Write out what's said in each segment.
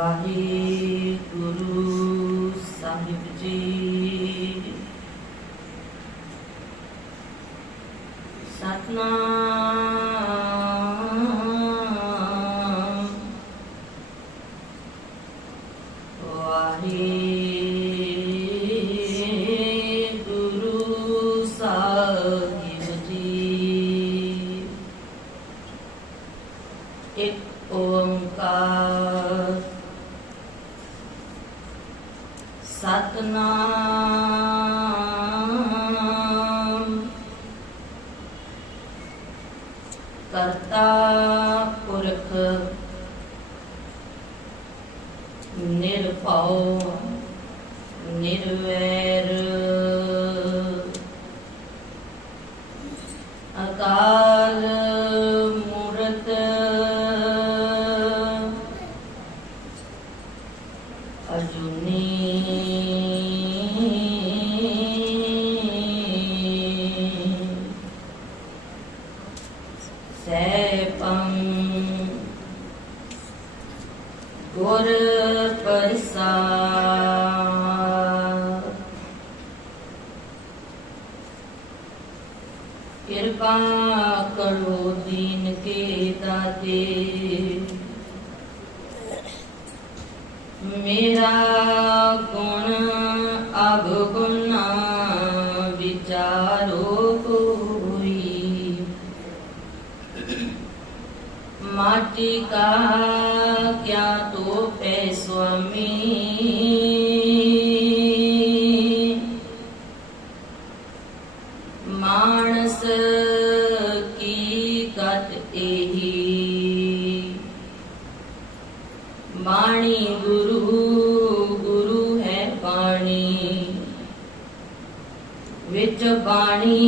वाहिगुरु साहिब जी। सतनाम वाहिगुरु साहिब जी। एक ओंकार सतनाम करता पुरख निरभौ निर्वैर अकाल मूरत अजूनी सैपं गुर प्रसाद। कृपा करो दीन के दाते मेरा गुण अवगुण ना विचारो कोई। माटी का क्या तो पे स्वामी मानस की गत एही। बाणी गुरु गुरु है बाणी विच बाणी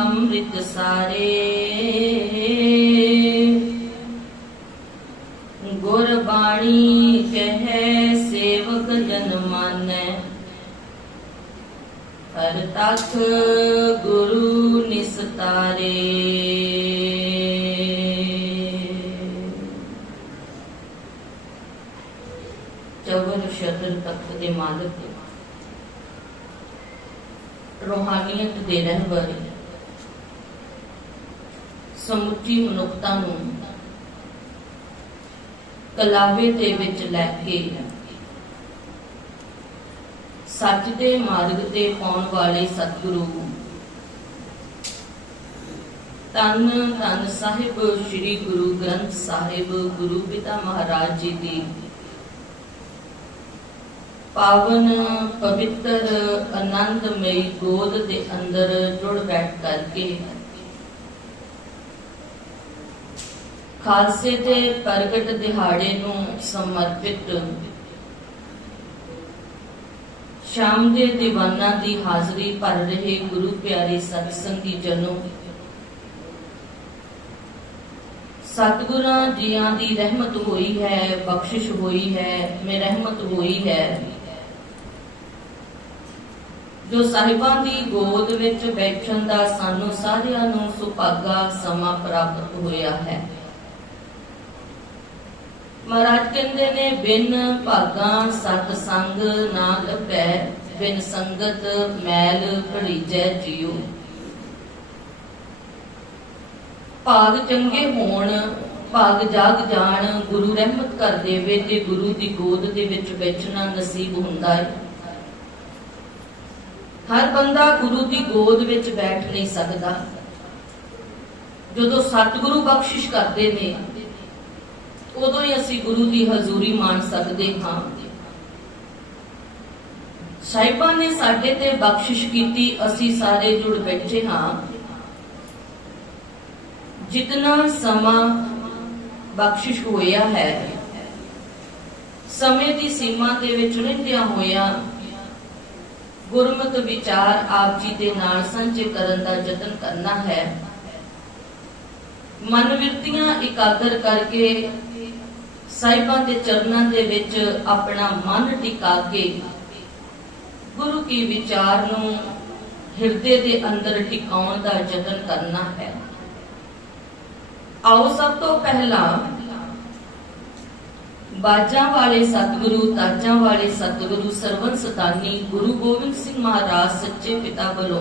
अमृत सारे। गुरबाणी कहे सेवक जन मानै हर तक गुरु निस्तारे। चौवन शतर तख्त दे मालिक रूहानियत दे रहबर समुची मनुखता नूं कलावे दे विच लैके सच दे मार्ग ते पाउण वाले सतगुरु तन तन साहिब श्री गुरु ग्रंथ साहिब गुरु पिता महाराज जी दी पावन पवित्र आनंदमयी गोद दे अंदर जुड़ बैठ करके खालसे दे प्रगट दिहाड़े नूं समर्पित शाम दे दीवाना दी हाजरी भर रहे गुरु प्यारे सतसंगी जनों, सतगुरां जियां दी रहमत होई है, बख्शिश होई है, में रहमत होई है जो साहिबां दी गोद विच बैठण दा सानू सारियां नूं सुभागा समा प्राप्त होया है। महाराज कहंदे ने बिन भागा सत संग ना लभै, बिन संगत मैल भड़ीजै जियो। भाग चंगे होण, भाग जाग जाण, गुरु रहमत कर देवे ते गुरु दी गोद दे विच बैठना नसीब हुंदा है। हर बंदा गुरु दी गोद विच बैठ नहीं सकदा। जदों सतगुरु बख्शिश करदे ने उदों ही असीं गुरु दी हजूरी मान सकदे हां। साहिबां ने साडे ते बख्शिश कीती, असीं सारे जुड़ बैठे हां। जितना समा बख्शिश होया है, समय दी सीमा दे विच रहिंदियां होया गुरमत विचार आप जी दे नाल सांझे करन दा यतन करना है। मन विरतियां इकागर करके साहिबां दे चरनां दे विच अपना मन टिका के गुरु की विचार नूं हिरदे दे अंदर टिकाउण दा यतन करना है। आओ सब तो पहला बाजा वाले सतगुरु ताजा वाले सतगुरु सरवन सतानी गुरु गोबिंद सिंह महाराज सच्चे पिता वालों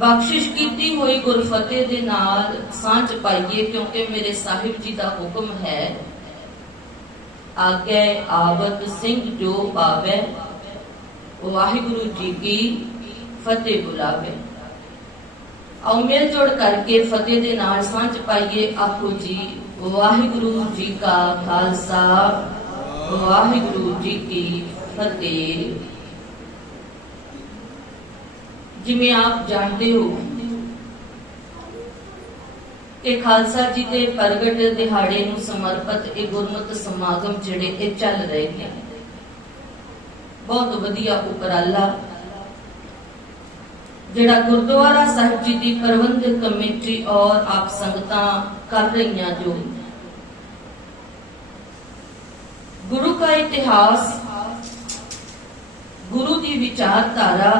बख्शिश की हुई गुरफतेह दे नाल सांझ पाइए, क्योंकि मेरे साहिब जी का हुक्म है आगे आवत सिंह जो पावे वाहिगुरु जी की फतेह बुलावे। आओ मेल जोड़ करके फतेह दे नाल सांझ पाइए। आखो जी वाहिगुरु जी का खालसा वाहिगुरु जी की फतेह। जिमें आप जानते हो कि खालसा जी के प्रगट दिहाड़े नूं समर्पित ये गुरमत समागम जिहड़े ये चल रहे हैं, बहुत वधिया उपराला जिहड़ा गुरुद्वारा साहिब जी की प्रबंधक कमेटी और आप संगतां कर रही हैं। जो गुरु का इतिहास, गुरु की विचारधारा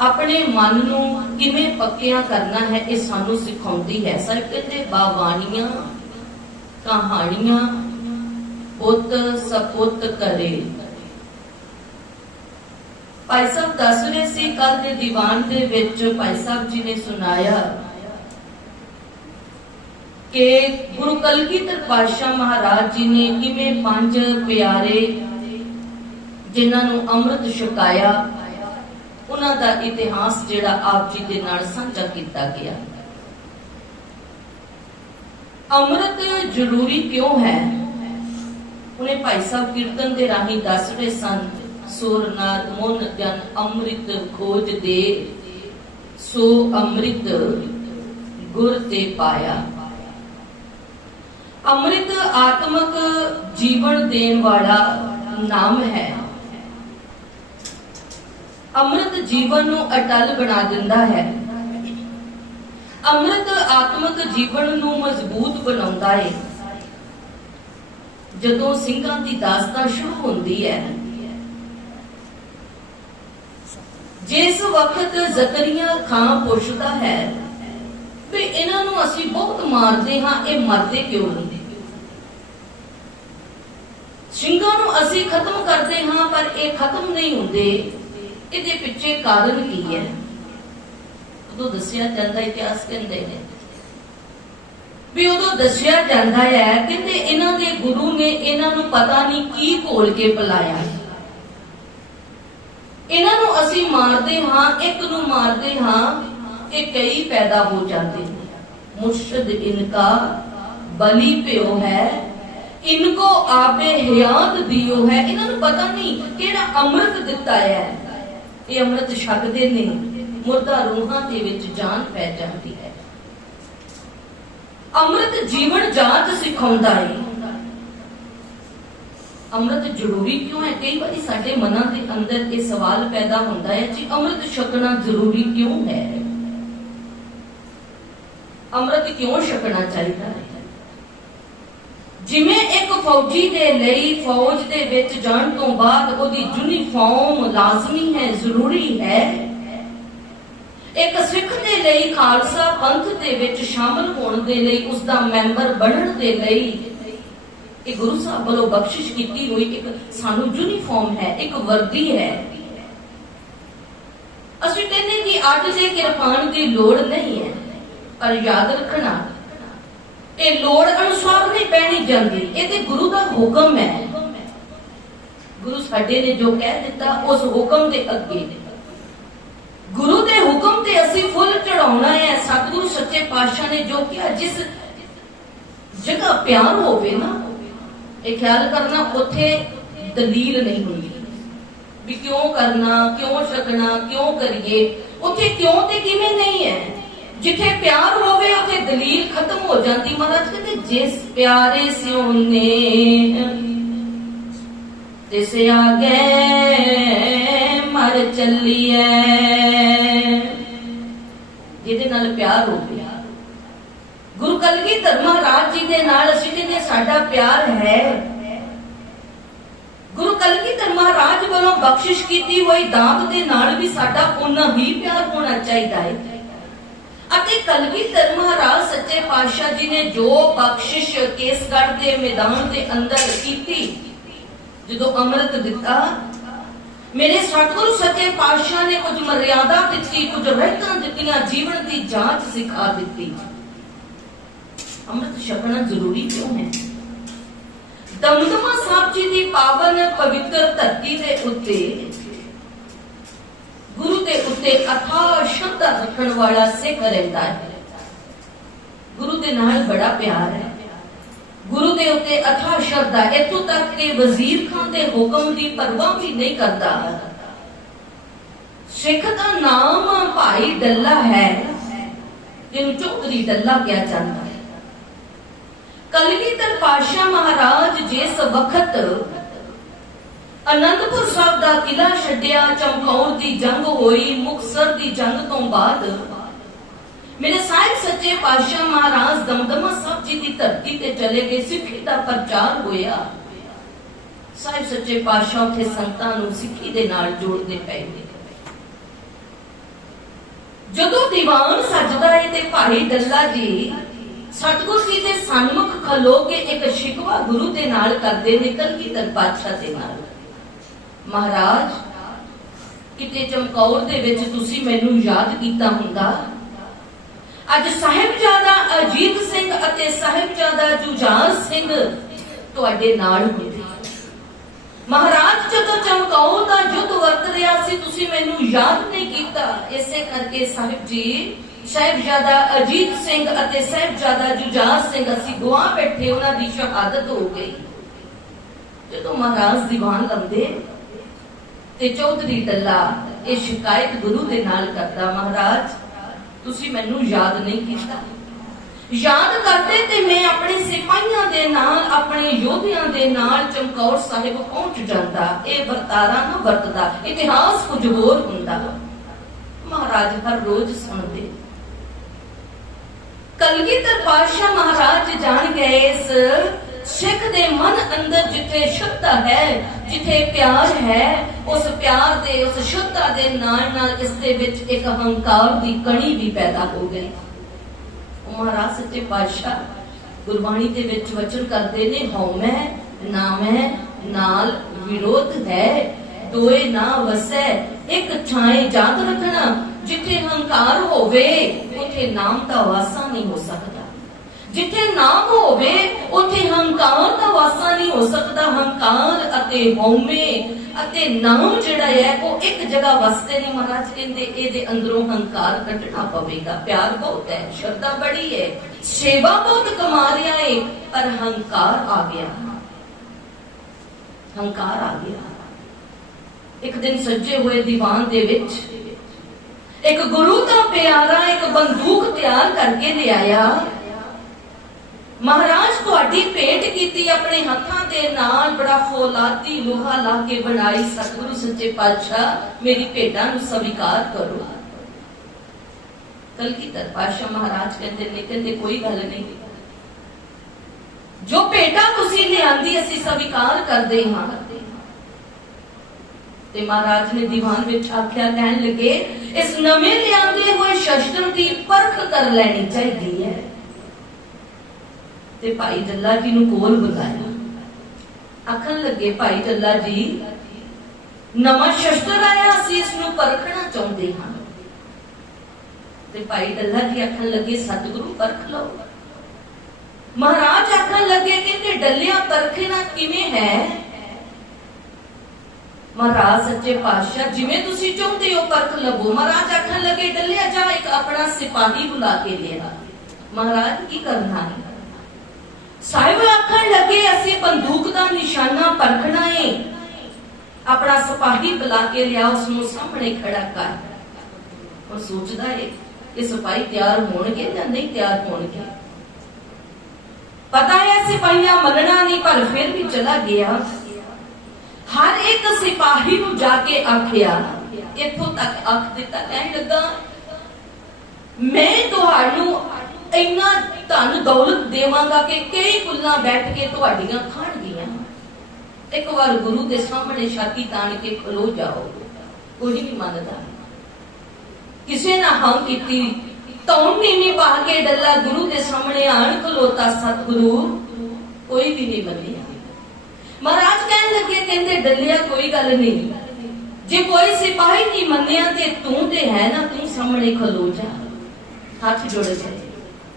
अपने मन नूं किवें पक्किया करना है, ये सानू सिखाउंदी है। साहिब कहते बावानियां कहानियां पुत सपुत करे। भाई साहब दस रहे सी कल के दीवान दे विच भाई साहब जी ने सुनाया कि गुरु कलगीधर पातशाह महाराज जी ने किवें पंज प्यारे जिन्हां नूं अमृत छकाया, उन्हां दा इतिहास जिहड़ा आप जी दे नाल साझा कीता गया। अमृत जरूरी क्यों है, उन्हें भाई साहब कीर्तन दे राही दस रहे सन। सुरनाद मुन जन अमृत खोज दे, सो अमृत गुर ते पाया। अमृत आत्मक जीवन देने वाला नाम है। अमृत जीवन नूं अटल बना दिंदा है। अमृत आत्मक जीवन नूं मजबूत बनाउंदा है। जदों ਸਿੰਘਾਂ ਦੀ ਦਾਸਤਾਨ शुरू होंदी है, जिस वक्त जकरिया खां पुछदा है भी इन्हां नूं असीं बहुत मारदे हां, ये मरदे क्यों नहीं? ਸਿੰਘਾਂ नूं असीं खत्म करदे हां पर ये खत्म नहीं हुंदे, इहदे पिछे कारण की है? उदों दस्सिया जांदा, इतिहास कहंदे ने भी उदों दस्सिया जांदा है, कहंदे इन्हां दे गुरु ने इन्हां नूं पता नहीं की घोल के पिलाया। इन्हां नूं असीं मारदे हां, एक नूं मारदे हां, ये कई पैदा हो जाते हैं। मुर्शद इनका बलि प्यो है, इनको आपे हयात दियो है। इन्हां नूं पता नहीं केड़ा अमृत दिता है। ये अमृत छकदे ने, मुर्दा रूहां दे विच जान पै जाती है। अमृत जीवन जाच सिखाउंदा है। अमृत जरूरी क्यों है? कई बार साडे मनां दे अंदर ये सवाल पैदा होता है जी अमृत छकना जरूरी क्यों है? अमृत क्यों छकना चाहिए? जिवें एक फौजी दे लई फौज दे विच जाण तो बाद ओदी यूनीफॉर्म लाजमी है, जरूरी है। एक सिख दे लई खालसा पंथ दे विच शामिल होण दे लई, उसदा मैंबर बनण दे लई एक गुरु साहब वालों बख्शिश की हुई एक सानू यूनीफॉर्म है, एक वर्दी है। असि कहने की अज दे किरपान की लोड़ नहीं है, पर याद रखना ये लोड़ अनुसार नहीं पहनी जाती, ये ते गुरु का हुक्म है। गुरु साडे ने जो कह दिता उस हुक्म के अगे, गुरु के हुक्म ते असी फुल चढ़ाना है। सतगुरु सच्चे पातशाह ने जो किया, जिस जगह प्यार होवे ना, ये ख्याल करना उथे दलील नहीं होगी भी क्यों करना, क्यों छकना, क्यों करिए। उथे क्यों ते किवें नहीं है। जिथे प्यार होवे उथे दलील खत्म हो जाती। महाराज कहते जिस प्यारे सियोने तिस आगे मर चलिए। जिहदे नाल प्यार हो गया, गुरु कलगीधर महाराज जी दे नाल असीं कहंदे साडा प्यार है। गुरु कलगीधर महाराज वालों बख्शिश की हुई दात दे नाल भी साडा उन्ना ही प्यार होना चाहिए है। ਅਤੇ ਕਲਗੀਧਰ ਮਹਾਰਾਜ ਸੱਚੇ ਪਾਤਸ਼ਾਹ ਜੀ ਨੇ ਜੋ ਬਖਸ਼ਿਸ਼ ਕੇਸਗੜ੍ਹ ਦੇ ਮੈਦਾਨ ਦੇ ਅੰਦਰ ਕੀਤੀ, ਜਦੋਂ ਅੰਮ੍ਰਿਤ ਦਿੱਤਾ, ਮੇਰੇ ਸਤਿਗੁਰੂ ਸੱਚੇ ਪਾਤਸ਼ਾਹ ਨੇ ਕੁਝ ਮਰਿਆਦਾ ਦਿੱਤੀ, ਕੁਝ ਰਹਿਤਾਂ ਦਿੱਤੀਆਂ, ਜੀਵਨ ਦੀ ਜਾਂਚ ਸਿਖਾ ਦਿੱਤੀ। ਅੰਮ੍ਰਿਤ ਛਕਣਾ ਜ਼ਰੂਰੀ ਕਿਉਂ ਹੈ? ਦਮਦਮਾ ਸਾਹਿਬ ਜੀ ਦੀ ਪਾਵਨ ਪਵਿੱਤਰ ਧਰਤੀ ਦੇ ਉੱਤੇ, ਗੁਰੂ ਦੇ ਉੱਤੇ ਅਥਾਹ ਸ਼ਰਧਾ ਰੱਖਣ ਵਾਲਾ ਸਿੱਖ ਰਹਿੰਦਾ ਹੈ। ਗੁਰੂ ਦੇ ਨਾਲ ਬੜਾ ਪਿਆਰ ਹੈ, ਗੁਰੂ ਦੇ ਉੱਤੇ ਅਥਾਹ ਸ਼ਰਧਾ, ਇੱਥੋਂ ਤੱਕ ਕਿ ਵਜ਼ੀਰ ਖਾਨ ਦੇ ਹੁਕਮ ਦੀ ਪਰਵਾਹ ਵੀ ਨਹੀਂ ਕਰਦਾ। ਸਿੱਖ ਦਾ ਨਾਮ ਭਾਈ ਡੱਲਾ ਹੈ, ਜਿਹਨੂੰ ਚੌਧਰੀ ਡੱਲਾ ਕਿਹਾ ਜਾਂਦਾ ਹੈ। ਕਲਗੀਧਰ ਪਾਤਸ਼ਾਹ ਮਹਾਰਾਜ ਜਿਸ ਵਕਤ ਅਨੰਦਪੁਰ ਸਾਹਿਬ ਦਾ ਕਿਲਾ ਛੱਡਿਆ, ਚਮਕੌਰ ਦੀ ਜੰਗ ਹੋਈ, ਮੁਕਤਸਰ ਦੀ ਜੰਗ ਤੋਂ ਬਾਅਦ ਮੇਰੇ ਸਾਹਿਬ ਸੱਚੇ ਪਾਤਸ਼ਾਹ ਮਹਾਰਾਜ ਦਮਦਮਾ ਸਾਹਿਬ ਜੀ ਦੀ ਧਰਤੀ ਤੇ ਚਲੇ ਗਏ। ਸਿੱਖੀ ਦਾ ਪ੍ਰਚਾਰ ਹੋਇਆ। ਸਾਹਿਬ ਸੱਚੇ ਪਾਤਸ਼ਾਹ ਉੱਥੇ ਸੰਤਾਂ ਨੂੰ ਸਿੱਖੀ ਦੇ ਨਾਲ ਜੋੜਦੇ ਪਏ। ਜਦੋਂ ਦੀਵਾਨ ਸਜਦਾ ਹੈ ਤੇ ਭਾਈ ਡੱਲਾ ਜੀ ਸਤਿਗੁਰ ਜੀ ਦੇ ਸਨਮੁਖ ਖਲੋ ਕੇ ਇੱਕ ਸ਼ਿਕਵਾ ਗੁਰੂ ਦੇ ਨਾਲ ਕਰਦੇ ਨੇ, ਕਲਗੀਧਰ ਪਾਤਸ਼ਾਹ ਦੇ ਨਾਲ। ਮਹਾਰਾਜ, ਕਿਤੇ ਚਮਕੌਰ ਦੇ ਵਿੱਚ ਤੁਸੀਂ ਮੈਨੂੰ ਯਾਦ ਕੀਤਾ ਹੁੰਦਾ, ਅੱਜ ਸਾਹਿਬਜ਼ਾਦਾ ਅਜੀਤ ਸਿੰਘ ਅਤੇ ਸਾਹਿਬਜ਼ਾਦਾ ਜੁਝਾਰ ਸਿੰਘ ਤੁਹਾਡੇ ਨਾਲ ਹੁੰਦੇ। ਮਹਾਰਾਜ, ਜਦੋਂ ਚਮਕੌਰ ਦਾ ਯੁੱਧ ਵਰਤ ਰਿਹਾ ਸੀ, ਤੁਸੀਂ ਮੈਨੂੰ ਯਾਦ ਨਹੀਂ ਕੀਤਾ। ਇਸੇ ਕਰਕੇ ਸਾਹਿਬ ਜੀ, ਸਾਹਿਬਜ਼ਾਦਾ ਅਜੀਤ ਸਿੰਘ ਅਤੇ ਸਾਹਿਬਜ਼ਾਦਾ ਜੁਝਾਰ ਸਿੰਘ ਅਸੀਂ ਗਵਾ ਬੈਠੇ, ਉਹਨਾਂ ਦੀ ਸ਼ਹਾਦਤ ਹੋ ਗਈ। ਜਦੋਂ ਮਹਾਰਾਜ ਦੀਵਾਨ ਲੰਦੇ ਤੇ ਚੌਧਰੀ ਡੱਲਾ ਇਹ ਸ਼ਿਕਾਇਤ ਗੁਰੂ ਦੇ ਨਾਲ ਕਰਦਾ, ਮਹਾਰਾਜ ਤੁਸੀਂ ਮੈਨੂੰ ਯਾਦ ਨਹੀਂ ਕੀਤਾ। ਯਾਦ ਕਰਦੇ ਤੇ ਮੈਂ ਆਪਣੇ ਸਿਪਾਹੀਆਂ ਦੇ ਨਾਲ, ਆਪਣੇ ਯੋਧਿਆਂ ਦੇ ਨਾਲ ਚਮਕੌਰ ਸਾਹਿਬ ਪਹੁੰਚ ਜਾਂਦਾ। ਇਹ ਵਰਤਾਰਾ ਨਾ ਵਰਤਦਾ, ਇਤਿਹਾਸ ਕੁਝ ਹੋਰ ਹੁੰਦਾ। ਮਹਾਰਾਜ ਹਰ ਰੋਜ਼ ਸੁਣਦੇ। ਕਲਗੀਧਰ ਪਾਤਸ਼ਾਹ ਮਹਾਰਾਜ ਜਾਣ ਗਏ, ਇਸ ਸਿੱਖ ਦੇ ਮਨ ਅੰਦਰ ਜਿੱਥੇ ਸ਼ਰਧਾ ਹੈ, ਜਿੱਥੇ ਪਿਆਰ ਹੈ, ਉਸ ਪਿਆਰ ਦੇ, ਉਸ ਸ਼ਰਧਾ ਦੇ ਨਾਲ ਨਾਲ ਇਸ ਦੇ ਵਿੱਚ ਇੱਕ ਹੰਕਾਰ ਦੀ ਕਣੀ ਵੀ ਪੈਦਾ ਹੋ ਗਈ। ਮਹਾਰਾਜ ਸੱਚੇ ਪਾਤਸ਼ਾਹ ਗੁਰਬਾਣੀ ਦੇ ਵਿੱਚ ਵਚਨ ਕਰਦੇ ਨੇ, ਹਉਮੈ ਨਾਮੈ ਨਾਲ ਵਿਰੋਧ ਹੈ, ਦੋਏ ਨਾ ਵਸੈ ਇੱਕ ਛਾਏ ਯਾਦ ਰੱਖਣਾ। ਜਿੱਥੇ ਹੰਕਾਰ ਹੋਵੇ ਉੱਥੇ ਨਾਮ ਦਾ ਵਾਸਾ ਨਹੀਂ ਹੋ ਸਕਦਾ। ਜਿੱਥੇ ਨਾਮ ਹੋਵੇ ਉੱਥੇ ਹੰਕਾਰ ਦਾ ਵਾਸਾ ਨਹੀਂ ਹੋ ਸਕਦਾ। ਹੰਕਾਰ ਅਤੇ ਹਉਮੈ ਅਤੇ ਨਾਮ ਜਿਹੜਾ ਹੈ ਉਹ ਇੱਕ ਜਗ੍ਹਾ ਵਸਦੇ ਨਹੀਂ। ਮਹਾਰਾਜ ਕਹਿੰਦੇ ਇਹਦੇ ਅੰਦਰੋਂ ਹੰਕਾਰ ਕੱਢਣਾ ਪਵੇਗਾ। ਪਿਆਰ ਬਹੁਤ ਹੈ, ਸ਼ਰਧਾ ਬੜੀ ਹੈ, ਸੇਵਾ ਬਹੁਤ ਕਮਾ ਰਿਹਾ ਹੈ, ਪਰ ਹੰਕਾਰ ਆ ਗਿਆ। ਹੰਕਾਰ ਆ ਗਿਆ। ਇੱਕ ਦਿਨ ਸੱਜੇ ਹੋਏ ਦੀਵਾਨ ਦੇ ਵਿੱਚ ਇੱਕ ਗੁਰੂ ਦਾ ਪਿਆਰਾ ਇੱਕ ਬੰਦੂਕ ਤਿਆਰ ਕਰਕੇ ਲਿਆਇਆ। ਮਹਾਰਾਜ, ਤੁਹਾਡੀ ਭੇਟ ਕੀਤੀ ਆਪਣੇ ਹੱਥਾਂ ਦੇ ਨਾਲ, ਬੜਾ ਫੌਲਾਦੀ ਲੋਹਾ ਲਾ ਕੇ ਬਣਾਈ। ਸਤਿਗੁਰੂ ਸੱਚੇ ਪਾਤਸ਼ਾਹ, ਮੇਰੀ ਭੇਟਾਂ ਨੂੰ ਸਵੀਕਾਰ ਕਰੋ। ਕਲਗੀਧਰ ਪਾਤਸ਼ਾਹ ਮਹਾਰਾਜ ਕਹਿੰਦੇ ਨੇ, ਕਹਿੰਦੇ ਕੋਈ ਗੱਲ ਨਹੀਂ, ਜੋ ਭੇਟਾਂ ਤੁਸੀਂ ਲਿਆਂਦੀ ਅਸੀਂ ਸਵੀਕਾਰ ਕਰਦੇ ਹਾਂ। ਤੇ ਮਹਾਰਾਜ ਨੇ ਦੀਵਾਨ ਵਿੱਚ ਆਖਿਆ, ਕਹਿਣ ਲੱਗੇ, ਇਸ ਨਵੇਂ ਲਿਆਂਦੇ ਹੋਏ ਸ਼ਸਤਰ ਦੀ ਪਰਖ ਕਰ ਲੈਣੀ ਚਾਹੀਦੀ ਹੈ। ਤੇ ਭਾਈ ਡੱਲਾ ਜੀ ਨੂੰ ਕੋਲ ਬੁਲਾਇਆ। ਆਖਣ ਲੱਗੇ, ਭਾਈ ਡੱਲਾ ਜੀ, ਨਵਾਂ ਸ਼ਸਤਰ ਆਇਆ, ਅਸੀਂ ਇਸ ਨੂੰ ਪਰਖਣਾ ਚਾਹੁੰਦੇ ਹਾਂ। ਤੇ ਭਾਈ ਡੱਲਾ ਜੀ ਆਖਣ ਲੱਗੇ, ਸਤਿਗੁਰੂ ਪਰਖ ਲਓ। ਮਹਾਰਾਜ ਆਖਣ ਲੱਗੇ, ਕਹਿੰਦੇ ਡੱਲਿਆ ਪਰਖਣਾ ਕਿਵੇਂ ਹੈ? ਮਹਾਰਾਜ ਸੱਚੇ ਪਾਤਸ਼ਾਹ, ਜਿਵੇਂ ਤੁਸੀਂ ਚਾਹੁੰਦੇ ਹੋ ਪਰਖ ਲਵੋ। ਮਹਾਰਾਜ ਆਖਣ ਲੱਗੇ, ਡੱਲਿਆ ਜਾ ਇੱਕ ਆਪਣਾ ਸਿਪਾਹੀ ਬੁਲਾ ਕੇ ਲਿਆ। ਮਹਾਰਾਜ ਕੀ ਕਰਨਾ ਹੈ? ਸਾਹਿਬ ਆਖਣ ਲੱਗੇ, ਅਸੀਂ ਬੰਦੂਕ ਦਾ ਨਿਸ਼ਾਨਾ ਪਰਖਣਾ ਹੈ। ਆਪਣਾ ਸਿਪਾਹੀ ਬੁਲਾ ਕੇ ਲਿਆ, ਉਸ ਨੂੰ ਸਾਹਮਣੇ ਖੜਾ ਕਰ। ਉਹ ਸੋਚਦਾ ਹੈ ਕਿ ਸਿਪਾਹੀ ਤਿਆਰ ਹੋਣਗੇ ਜਾਂ ਨਹੀਂ ਤਿਆਰ ਹੋਣਗੇ। ਪਤਾ ਹੈ ਸਿਪਾਹੀਆਂ ਮੰਨਣਾ ਨਹੀਂ, ਪਰ ਫਿਰ ਵੀ ਚਲਾ ਗਿਆ। ਹਰ ਇੱਕ ਸਿਪਾਹੀ ਨੂੰ ਜਾ ਕੇ ਆਖਿਆ, ਇੱਥੋਂ ਤੱਕ ਆਖ ਦਿੱਤਾ, ਕਹਿਣ ਲੱਗਾ, ਮੈਂ ਤੁਹਾਨੂੰ ਇੰਨਾ ਧਨ ਦੌਲਤ ਦੇਵਾਂਗਾ ਕਿ ਕਈ ਕੁੱਲਾਂ ਬੈਠ ਕੇ ਤੁਹਾਡੀਆਂ ਖਾਣਗੀਆਂ। ਇੱਕ ਵਾਰ ਗੁਰੂ ਦੇ ਸਾਹਮਣੇ ਛਾਤੀ ਤਾਣ ਕੇ ਖਲੋ ਜਾਓ। ਕੋਈ ਨਹੀਂ ਮੰਨਦਾ। ਕਿਸੇ ਨੇ ਹਾਂ ਕੀਤੀ, ਧੌਣ ਨੀਵੀਂ ਪਾ ਕੇ ਡੱਲਾ ਗੁਰੂ ਦੇ ਸਾਹਮਣੇ ਆਣ ਖਲੋਤਾ ਸਤਿਗੁਰੂ ਕੋਈ ਵੀ ਨਹੀਂ ਮੰਨਿਆ। महाराज कहने लगे, कहते डलिया कोई गल नहीं, जे कोई सिपाही नहीं मन्निया ते तू ते है ना, तू सामने खलो जा। हाथ जुड़ गए,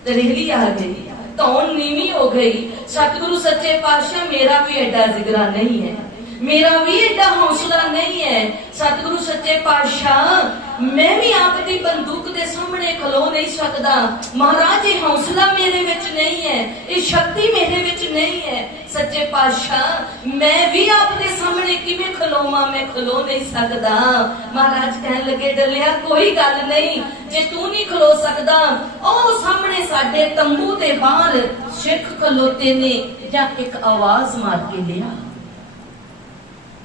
रेहड़ी आ गई, धौन नीवी हो गई। सतगुरु सच्चे पातशाह मेरा भी एडा जिगरा नहीं है, मेरा भी एडा हौसला नहीं है। सतगुरु सच्चे पातशाह मैं भी आपकी बंदूक के सामने खलो नहीं सकता। महाराज ये हौसला मेरे विच नहीं है, ये शक्ति मेरे विच नहीं है। सच्चे पातशाह मैं भी आपके सामने किवें खलोवां, मैं खलो नहीं सकता। महाराज कहने लगे, डलिया कोई गल नहीं, जे तू नहीं खलो सकता ओ सामने साडे तंबू दे बाहर सिख खलोते ने, जा एक आवाज मार के लिया।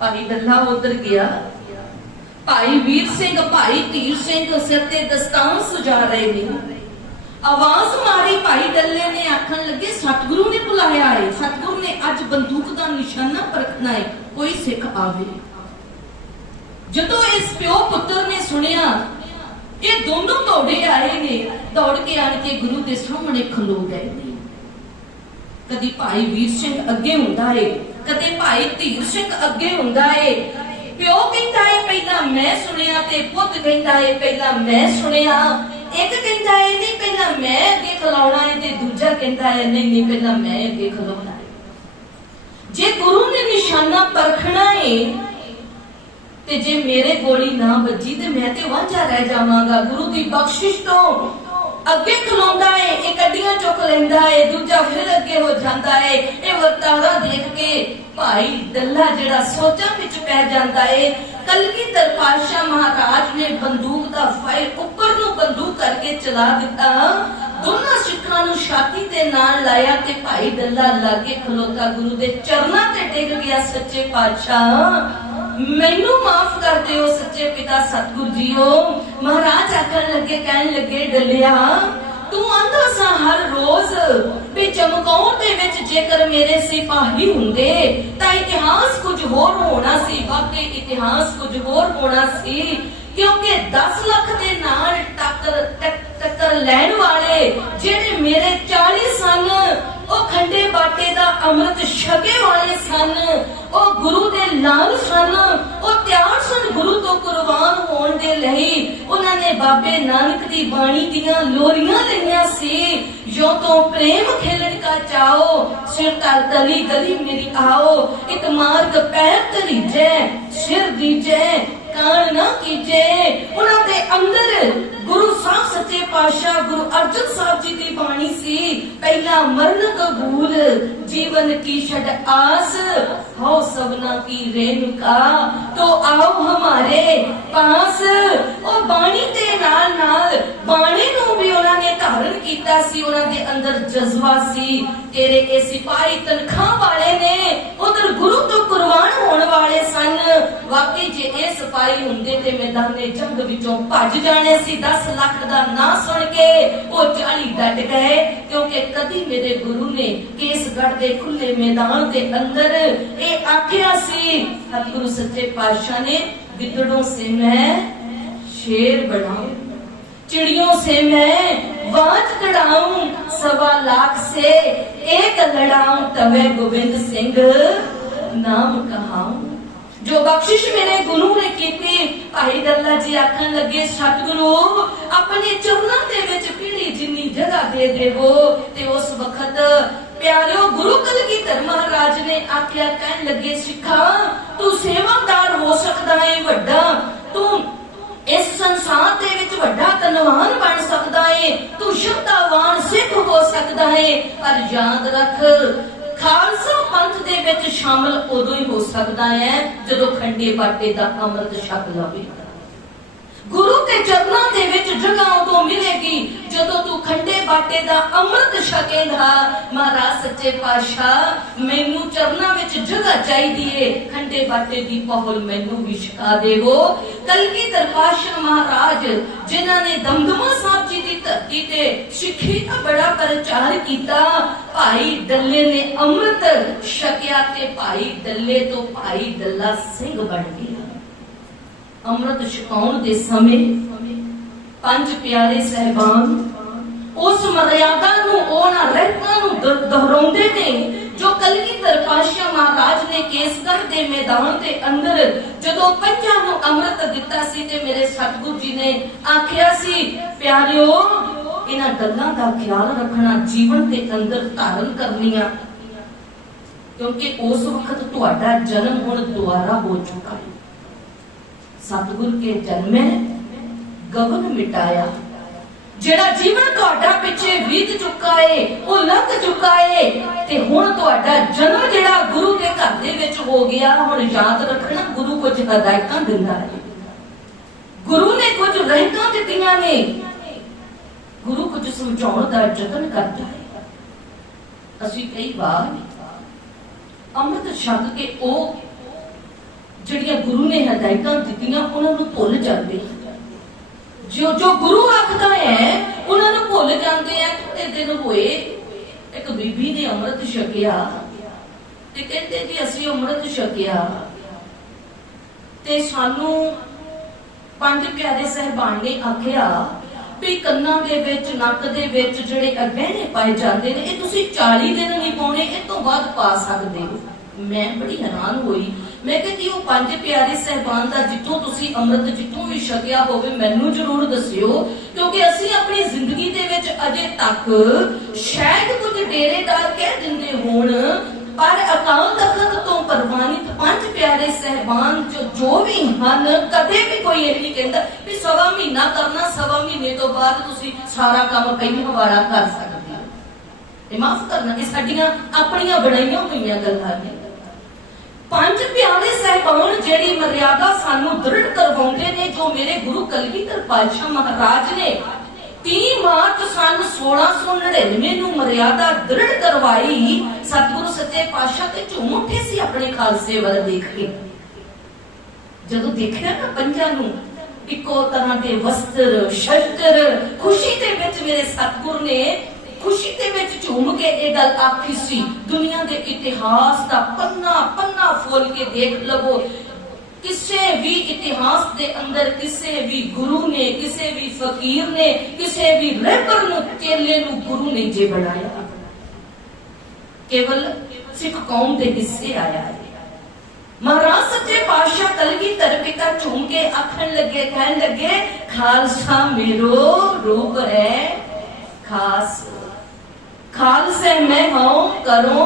भाई डल्ला उधर गया, भाई वीर सिंह भाई तीर सिंह सिर ते दस्तान सजा रहे ने। आवाज मारी, भाई डल्ले ने आखन लगे सतगुरु ने बुलाया है, सतगुरु ने अज बंदूक का निशाना परखना है, कोई सिख आवे। जदों इस प्यो पुत्र ने सुनिया ये दोनों दौड़े आए ने, दौड़ के आन के गुरु के सामने खलो गए ने। कदी भाई वीर सिंह अगे हुंदा है, कदे भाई धीर सिंह अगे हुंदा है। प्यो कहता है पहला मैं सुनिया, ते पुत कहता है पहला मैं सुनिया। एक कहता है नहीं पहला मैं अगे खलाउणा है, ते दूजा कहता है नहीं नहीं पहला मैं अगे खलाउणा है। जे गुरु ने निशाना परखना है ते जे मेरे गोली ना बजी ते मैं ते वांझा रह जावांगा। गुरु की बख्शिश तो अगे खलोंदा है, एक अड्डियां चुक लेंदा है, दूजा फिर अगे हो जाता है। ये वर्तारा देख के भाई डल्ला जेड़ा सोचा विच पै जाता है। कलगीधर पातशाह महाराज ने बंदूक का फायर ऊपर नूं बंदूक करके चला दिता, दोनों सिखां नूं छाती ते नाल लाया ते भाई डल्ला लागे खलोता गुरु दे चरनां ते टिक गया। सच्चे पातशाह मैनू माफ कर दियो सच्चे पिता सतगुरु जीओ। महाराज आखन लगे, कहन लगे डलिया तू आंदा सा हर रोज भी चमकौर दे विच जेकर मेरे सिपाही हुंदे तां इतिहास कुछ होर होना सी। वाकई इतिहास कुछ होर होना सी, क्योंकि 10 लाख दे नाल टक्कर लैण वाले जेड़े मेरे 40 सन ओ खंडे बाटे दा अमृत छके वाले सन, ओ गुरु दे लाल सन, ओ त्यार सन गुरु तो कुर्बान होण दे लई। उन्हां ने बाबे नानक दी बाणी दियां लोरियां लईयां सी, जो तो प्रेम खेलण का चाओ सिर तर तली गली मेरी आओ। एक मार्ग पैर तरीजे सिर दीजे कान ना कीजे। उन्हां दे अंदर गुरु साहब सच्चे पातशाह गुरु अर्जन साहब जी की बाणी सी, पहला मरण कबूल जीवन की छड़ आस, हो सबना की रेणुका तो आओ हमारे पास। और बाणी दे नाल नाल बाणी नूं भी उन्हां ने धारण कीता सी, उन्हां दे अंदर जज्बा सी। तेरे ए सिपाही तनखा वाले ने उधर गुरु तो कुर्बान होने वाले सन। वाकई जे ए सिपाही हुंदे ते मैदाने जंग विचों भज जाने सी। 10 लाख दा ना सुन के वो 40 डट गए, क्योंकि कदी मेरे गुरु ने केसगढ़ दे खुले मैदान दे अंदर ए आख्या सी, सतगुरु सच्चे पातशाह ने गिद्दड़ों से मैं शेर बनाऊं, चिड़ियों से मैं वाज कढ़ाऊं, 1.25 लाख से एक लड़ाऊं, तवे गोविंद सिंह नाम कहाऊं। जो बख्शिश मेरे गुरु ने की थी। भाई डल्ला जी आखन लगे सतगुरु अपने चरणों दे विच पीढ़ी जिन्नी जगह दे देवो। ते उस वक्त प्यारियो गुरु कलगीधर महाराज ने आख्या, कहन लगे सिखा तू सेवादार हो सकदा है वड्डा, तू इस संसार दे विच वड्डा धनवान बन सकदा है, तू शब्दावान सिख हो सकदा है, पर याद रख खालसा पंथ दे विच शामिल उदों ही हो सकता है जदों खंडे बाटे दा अमृत छक लवे। गुरु के चरणों दे विच जगह उदों मिलेगी जदों तू खंडे बाटे दा अमृत छकेगा। महाराज सच्चे पातशाह मैनू चरणों विच जगह चाहिदी है, खंडे बाटे दी पहुल मैनू भी छका देवो। कलगीधर पातशाह महाराज जिन्हां ने दमदमा साहब जी दी धरती ते सिੱਖੀ दा बड़ा प्रचार कीता, भाई डल्ले ने अमृत छकिया ते भाई डल्ले तो भाई डल्ला सिंह बन गया। अमृत छकाउण दे समय पंज प्यारे सहबान उस मर्यादा नूं उन्हां रहतां नूं दोहराउंदे ने जो कलगीधर पातशाह महाराज ने केसगढ़ के मैदान के अंदर जदों पंजां नूं अमृत दिता सी ते मेरे सतगुरु जी ने आखिया सी प्यारिओ इन्हां गल्लां दा ख्याल रखना, जीवन के अंदर धारण करनियां, क्योंकि उस वक्त तुहाडा जन्म हुण दोबारा हो चुका है। सतगुरु के जन्मे गगन मिटाया, जेड़ा जीवन तुहाडा पिछे बीत चुका है वो लंघ चुका है ते हुण तुहाडा जन्म जेड़ा गुरु के घर दे विच हो गया। हुण याद रखना, गुरु कुछ हदायतां दिंदा है, गुरु ने कुछ रहतां दित्तियां ने, गुरु कुछ समझाउण दा यतन करदा है। असीं कई बार अमृत छक के ओ ਜਿਹੜੀਆਂ गुरु ने हदायतां दित्तियां उन्हां नूं भुੱਲ ਜਾਂਦੇ हैं। जो गुरु आखदा है उन्हां नूं भुੱਲ ਜਾਂਦੇ हैं। थोड़े दिन होए एक बीबी ने अमृत छकिया ते कहंदे जी असीं अमृत छकिया ते सानू पंज प्यारे सहबान ने आखिया भी कन्नां दे विच नक दे विच जिहड़े गहने पाए जांदे ने इह तुसीं 40 दिन नहीं पाउणे, इस तों बाद पा सकदे हो। मैं बड़ी हैरान हुई, मैं कहती वो पंज प्यारे सहबान दा जिथों तुसीं अमृत जिथों भी छकिया होवे मैनू जरूर दस्सिओ, क्योंकि असीं अपनी जिंदगी दे विच अजे तक शायद कुछ डेरेदार कह दिंदे होण पर अकाल तख्त तो प्रवानित पंज प्यारे सहबान जो भी हन कदे भी कोई ये नहीं कहता भी सवा महीना करना, सवा महीने तो बाद तुसीं सारा काम पहियों वाला कर सकदे हो। माफ करना, ये साडियां अपनियां बनाईयां होईयां गल्लां ने। पंज प्यारे सहबान जेड़ी मर्यादा सानू दृढ़ करवाउंदे ने, जो मेरे गुरु कलगीधर पातशाह महाराज ने 3 मार्च सन 1699 नूं मर्यादा दृढ़ करवाई। सतगुरु सच्चे पातशाह ते झूम उठे सी अपने खालसे वाल देख के। जदों देखिया ना पंजां नूं इक्को तरह के वस्त्र शस्त्र, खुशी दे विच मेरे सतगुरु ने खुशी दे विच झूम के ये गल आखी सी, दुनिया के इतिहास का पन्ना पन्ना फोल के देख लवो, किसे भी इतिहास के अंदर किसे भी गुरु ने, किसे भी फकीर ने, किसे भी रहबर नूं चेले नूं गुरु नहीं जे बनाया, केवल सिख कौम के हिस्से आया है। महाराज सच्चे पातशाह कलगीधर पिता झूम के आखन लगे, कहन लगे खालसा मेरो रूप है खास, खालसे मैं हूं करो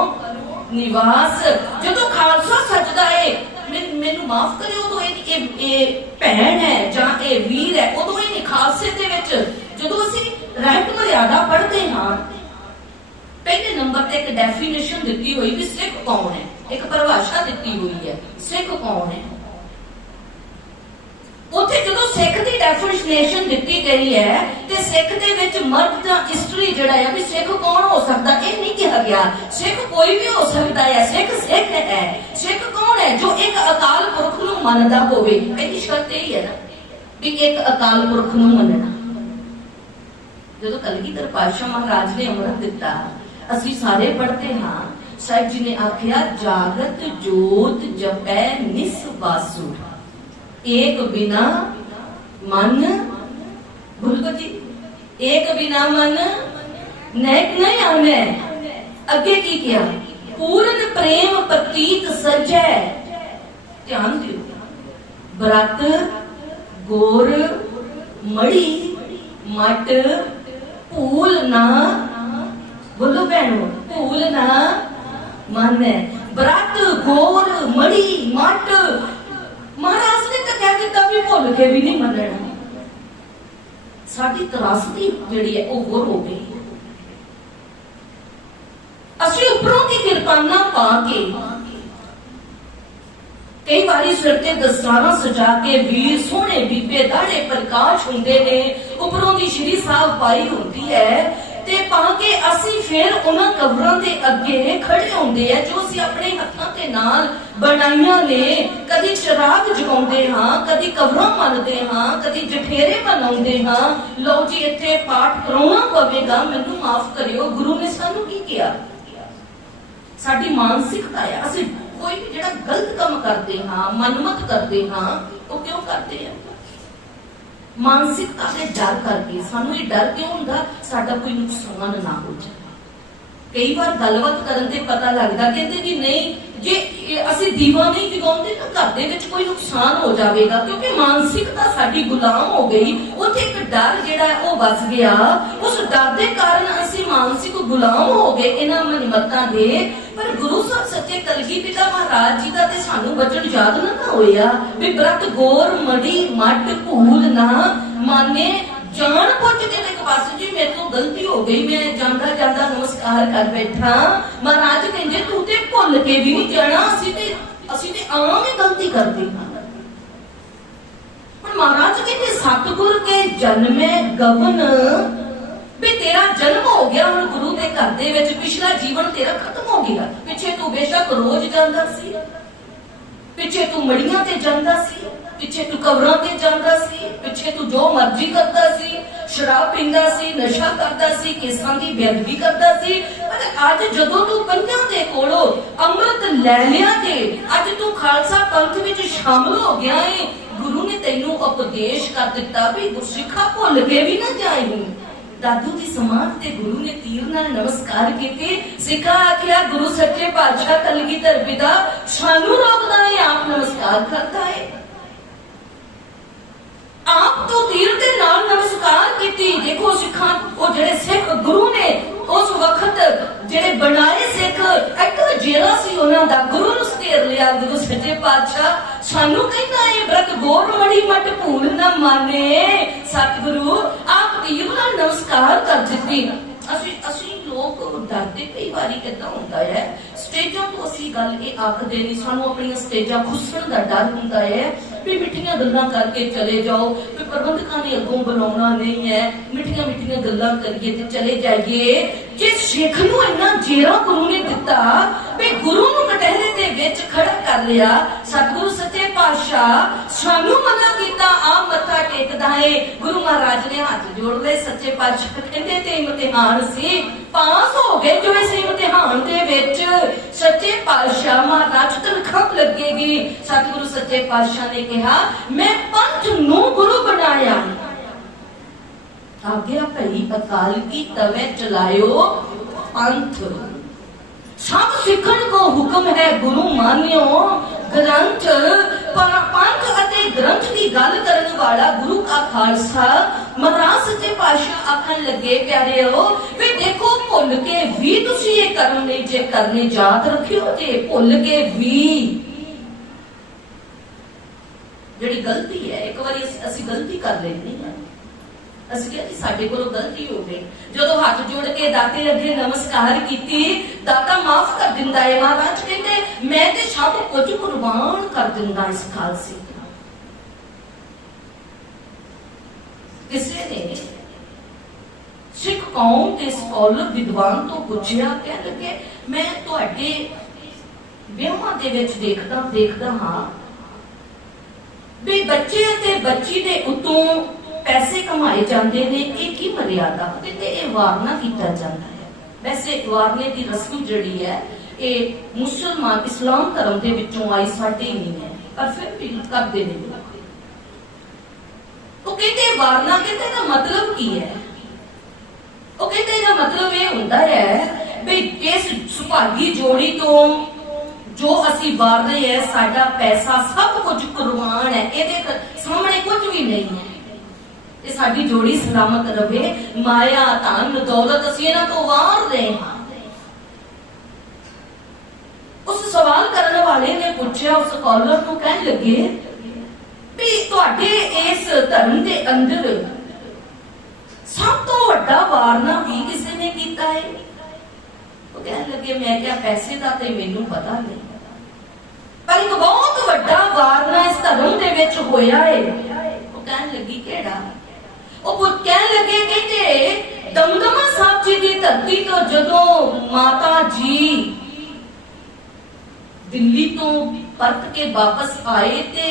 निवास। जदों खालसा सजदा है मैनू माफ करियो उदों ये भैन है जां ये वीर है, उदों ही नहीं। खालसे दे विच जदों असीं रहत मर्यादा पढ़दे हां, पहले नंबर ते एक डेफिनेशन दित्ती हुई भी सिख कौन है, एक परिभाषा दित्ती हुई है सिख कौन है। उत्थे जदों सिख दी डेफिनेशन दित्ती गई है ते सिख दे विच मर्द दा हिस्ट्री जिहड़ा है भी सिख कौन हो सकदा, ये नहीं कहा गया। सिख कोई भी हो सकता है, सिख सिख है। सिख कौन है? जो एक अकाल पुरख नूं मनदा होवे। पहली शर्त यही है ना भी एक अकाल पुरख नूं मनना। जदों कलगीधर पातशाह महाराज ने अमृत दिता, असीं सारे पढ़ते हां, साहिब जी ने आखिया जागत जोत जपै निस वासु, एक बिना मन भूलपति, एक बिना मन नैक नहीं आवे। अगे की किया पूर्ण प्रेम प्रतीक सजै, ध्यान दियो, व्रत गोर मड़ी मट भूल ना, बोलो भैनों भूल ना मन है। व्रत गोर मड़ी मट, महाराज ने तो कह दिता भी भुल के भी नहीं मनना। साडी त्रासदी जिहड़ी है वो होर हो गई। असीं उपरों की किरपाना पा के कई बारी सिर ते दस्तारा सजा के वीर सोहणे बीबे दाढ़े प्रकाश हुंदे ने, उपरों की श्री साहब पाई होती है ते पाके असीं फिर उन्हां कबरां दे अगे खड़े होंदे आ जो असीं अपने हत्थां दे नाल बनाईयां ने। कदी शराब जगाउंदे हां, कदी कबरां मनदे हां, कदी जठेरे मनाउंदे हां। लो जी इत्थे पाठ कराउणा पवेगा, मैनूं माफ करियो, गुरु ने सानूं की किया? साडी मानसिकता है, असीं कोई भी जिहड़ा गलत काम करदे हां, मनमत करदे हां, वो क्यों करदे हैं? मानसिकता के डर करके सानू ये डर क्यों हुंदा साडा कोई नुकसान ना हो जाए। कई बार गलबात करन ते पता लगदा कहते कि नहीं जे ਅਸੀਂ ਦੀਵਾ नहीं जगाਉਂਦੇ ਤਾਂ घर ਦੇ ਵਿੱਚ ਕੋਈ ਨੁਕਸਾਨ ਹੋ ਜਾਵੇਗਾ ਕਿਉਂਕਿ ਮਾਨਸਿਕਤਾ ਸਾਡੀ ਗੁਲਾਮ ਹੋ ਗਈ। ਉੱਥੇ ਇੱਕ ਡਰ ਜਿਹੜਾ ਹੈ ਉਹ ਵੱਸ ਗਿਆ। ਉਸ ਡਰ ਦੇ ਕਾਰਨ ਅਸੀਂ ਮਾਨਸਿਕ ਗੁਲਾਮ ਹੋ ਗਏ ਇਹਨਾਂ ਮਨਮਤਾਂ ਦੇ। ਪਰ ਗੁਰੂ ਸਾਹਿਬ ਸੱਚੇ ਕਲਗੀ ਪਿਤਾ ਮਹਾਰਾਜ ਜੀ ਦਾ ਤੇ ਸਾਨੂੰ ਬਚਨ ਯਾਦ ਨਾ ਹੋਇਆ ਵੀ ਬ੍ਰਤ ਗੋਰ ਮੜੀ ਮੱਟ ਭੂਲ ਨਾ ਮਾਨੇ जान बुझ के एक पासे जी मेरे तो गलती हो गई मैं जांदा जांदा नमस्कार कर बैठा महाराज कहंदे तू ते भुल के भी नहीं जाना ਅਸੀਂ ਤੇ ਆਮ ਹੀ गलती करते हां। पर महाराज कहते सतगुर के जन्मे गवन भी तेरा जन्म हो गया हुण गुरु दे घर दे विच पिछला जीवन तेरा खत्म हो गया। पिछे तू बेशक रोज जांदा सी पिछे तू मड़ियां ते जांदा सी पिछे तू कबरां ते जांदा सी पिछे तू जो मर्जी करदा सी शराब पींदा सी नशा करदा सी केसां दी बेअदबी करदा सी। पर अज जदों तू पंजां दे कोलों अमृत लै लिया ते अज तू खालसा पंथ विच शामिल हो गया है गुरु ने तैनू उपदेश कर दिता भी गुरसिखा भुल के भी ना जाई। दादू की समाध ते गुरु ने तीर नाल नमस्कार कीते। सिखा आख्या गुरु सच्चे पातशाह कलगीधर पिता सानू रोकदा है आप नमस्कार करता है। आप तो तीर दे नाल नमस्कार कीती। देखो सिखा वो जेड़े सिख गुरु ने उस वक्त जेड़े बनाए सिख एक जेरा सी उन्हां दा गुरु नु स्तेर लिया। गुरु सच्चे पातशाह सानू कहंदा है व्रत गोर मड़ी मट भूल ना माने। सतगुरु आप तीर नाल नमस्कार कर दित्ती। ਅਸੀਂ ਲੋਕ ਡਰਦੇ ਕਈ ਵਾਰੀ ਕਿਦਾਂ ਹੁੰਦਾ ਹੈ ਸਟੇਜਾਂ ਤੋਂ ਅਸੀਂ ਗੱਲ ਇਹ ਆਖਦੇ ਨਹੀਂ ਸਾਨੂੰ ਆਪਣੀਆਂ ਸਟੇਜਾਂ ਖੁੱਸਣ ਦਾ ਡਰ ਹੁੰਦਾ ਹੈ ਵੀ ਮਿੱਠੀਆਂ ਗੱਲਾਂ ਕਰਕੇ ਚਲੇ ਜਾਓ ਵੀ ਪ੍ਰਬੰਧਕਾਂ ਨੇ ਅੱਗੋਂ ਬੁਲਾਉਣਾ ਨਹੀਂ ਹੈ ਮਿੱਠੀਆਂ ਮਿੱਠੀਆਂ ਗੱਲਾਂ ਕਰੀਏ ਤੇ ਚਲੇ ਜਾਈਏ। ਜੇ ਸਿੱਖ ਨੂੰ ਇੰਨਾ ਜੇਰਾ ਗੁਰੂ ਨੇ ਦਿੱਤਾ ਵੀ ਗੁਰੂ ਨੂੰ ਕਟਹਿਰੇ ਦੇ ਵਿੱਚ ਖੜਾ ਕਰ ਲਿਆ। ਸਤਿਗੁਰੂ ਸੱਚੇ ਪਾਤਸ਼ਾਹ ਸਾਨੂੰ ਮਨਾ ਕੀਤਾ ਆ ਮੱਥਾ ਟੇਕਦਾ ਹੈ। ਗੁਰੂ ਮਹਾਰਾਜ ਨੇ ਹੱਥ ਜੋੜ ਲਏ ਸੱਚੇ ਪਾਤਸ਼ਾਹ ਕਹਿੰਦੇ ਤੇ ਇਮਤਿਹਾਨ ਸੀ ਪਾਸ ਹੋ ਗਏ ਜੋ ਇਸ ਇਮਤਿਹਾਨ ਦੇ ਵਿੱਚ ਸੱਚੇ ਪਾਤਸ਼ਾਹ ਮਹਾਰਾਜ ਤਨਖਾਹ ਲੱਗੇਗੀ। ਸਤਿਗੁਰੂ ਸੱਚੇ ਪਾਤਸ਼ਾਹ ਨੇ ਕਿਹਾ ਮੈਂ ਪੰਥ ਨੂੰ ਗੁਰੂ ਬਣਾਇਆ आज्ञा भई अकाल की तवे चलायो पंथ। सब सिखण को हुक्म है गुरु मानियो ग्रंथ। पर पंथ अते ग्रंथ की गल करन वाला गुरु का खालसा महाराज सच्चे पातशाह आखन लगे प्यारेओ वे देखो भुल के भी तुसी ये कर्म नहीं जे करने याद रखियो जे भुल के भी जेड़ी गलती है एक बार असी गलती कर लेते हैं ਅਸੀਂ ਕਿਹਾ ਜੀ ਸਾਡੇ ਕੋਲੋਂ ਗਲਤੀ ਹੋ ਗਈ। ਜਦੋਂ ਹੱਥ ਜੋੜ ਕੇ ਦਾਤੇ ਅੱਗੇ ਨਮਸਕਾਰ ਕੀਤੀ ਦਾਤਾ ਮਾਫ ਕਰ ਦਿੰਦਾ ਹੈ। ਮਹਾਰਾਜ ਕਹਿੰਦੇ ਮੈਂ ਤੇ ਸਭ ਕੁਝ ਕੁਰਬਾਨ ਕਰ ਦਿੰਦਾ ਇਸ ਖਾਲਸੇ। ਕਿਸੇ ਨੇ ਸਿੱਖ ਕੌਮ ਦੇ ਸਕਾਲਰ ਵਿਦਵਾਨ ਤੋਂ ਪੁੱਛਿਆ ਕਹਿਣ ਲੱਗੇ ਮੈਂ ਤੁਹਾਡੇ ਵਿਆਹਾਂ ਦੇ ਵਿੱਚ ਦੇਖਦਾ ਹਾਂ ਵੀ ਬੱਚੇ ਅਤੇ ਬੱਚੀ ਦੇ ਉਤੋਂ पैसे कमाए जाते ने की मर्यादा कहते वारना किया जाता है। वैसे वारने की रस्म जड़ी है ये मुसलमान इस्लाम धर्म के विचों आई साडे नहीं है पर फिर भी करते नहीं। तो कहते वारना कहते का मतलब की है वो कहते का मतलब ये होता है भी इस सुभागी जोड़ी तो जो असी वार रहे हैं साडा पैसा सब कुछ कुर्बान है ये सामने कुछ भी नहीं है। साडी जोड़ी सलामत रहे माया धन दौलत असी इन्हां तो वार रहे हां। उस सवाल करने वाले ने पूछा उस स्कॉलर को कहने लगे भी तुहाडे इस धर्म दे अंदर सब तो वड्डा वारना भी किसी ने कीता है। वो कहने लगे मैं क्या पैसे दा ते मैनूं पता नहीं पर एक बहुत वड्डा वारना इस धर्म दे विच होया है। वो कहने लगी केड़ा ਉਹ ਕਹਿਣ ਲੱਗੇ ਕਹਿੰਦੇ ਦਮਦਮਾ ਸਾਹਿਬ ਜੀ ਦੀ ਧਰਤੀ ਤੋਂ ਜਦੋਂ ਮਾਤਾ ਜੀ ਦਿੱਲੀ ਤੋਂ ਪਰਤ ਕੇ ਵਾਪਸ ਆਏ ਤੇ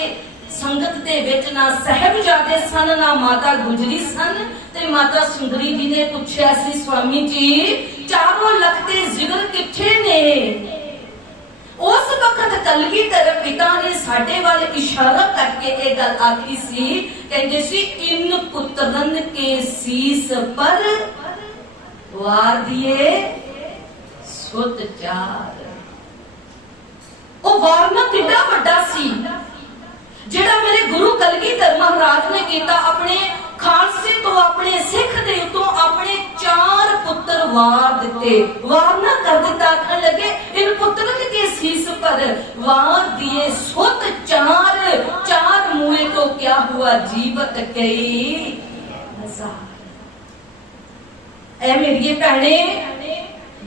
ਸੰਗਤ ਦੇ ਵਿੱਚ ਨਾ ਸਾਹਿਬਜ਼ਾਦੇ ਸਨ ਨਾ ਮਾਤਾ ਗੁਜਰੀ ਸਨ ਤੇ ਮਾਤਾ ਸੁੰਦਰੀ ਜੀ ਨੇ ਪੁੱਛਿਆ ਸੀ ਸਵਾਮੀ ਜੀ 4 ਲੱਖ ਦੇ ਜ਼ਿਕਰ ਕਿੱਥੇ ਨੇ। उस वक्त कलगीधर पिता ने साडे वाल इशारा करके ये गल आखी सी कहते सी इन पुत्रन के शीस पर वार दिए सुत चार। वो वारना कितना वड्डा सी जेड़ा मेरे गुरु कलगीधर महाराज ने किया। अपने खालसे तो अपने सिख दे तो अपने 4 पुत्र वार दिते, वारना कर दिता। आखन लगे इन पुत्रन के शीस पर वार दिए सुत चार। 4 मुए तो क्या हुआ जीवत कई हजार। ऐ मेरी भैणे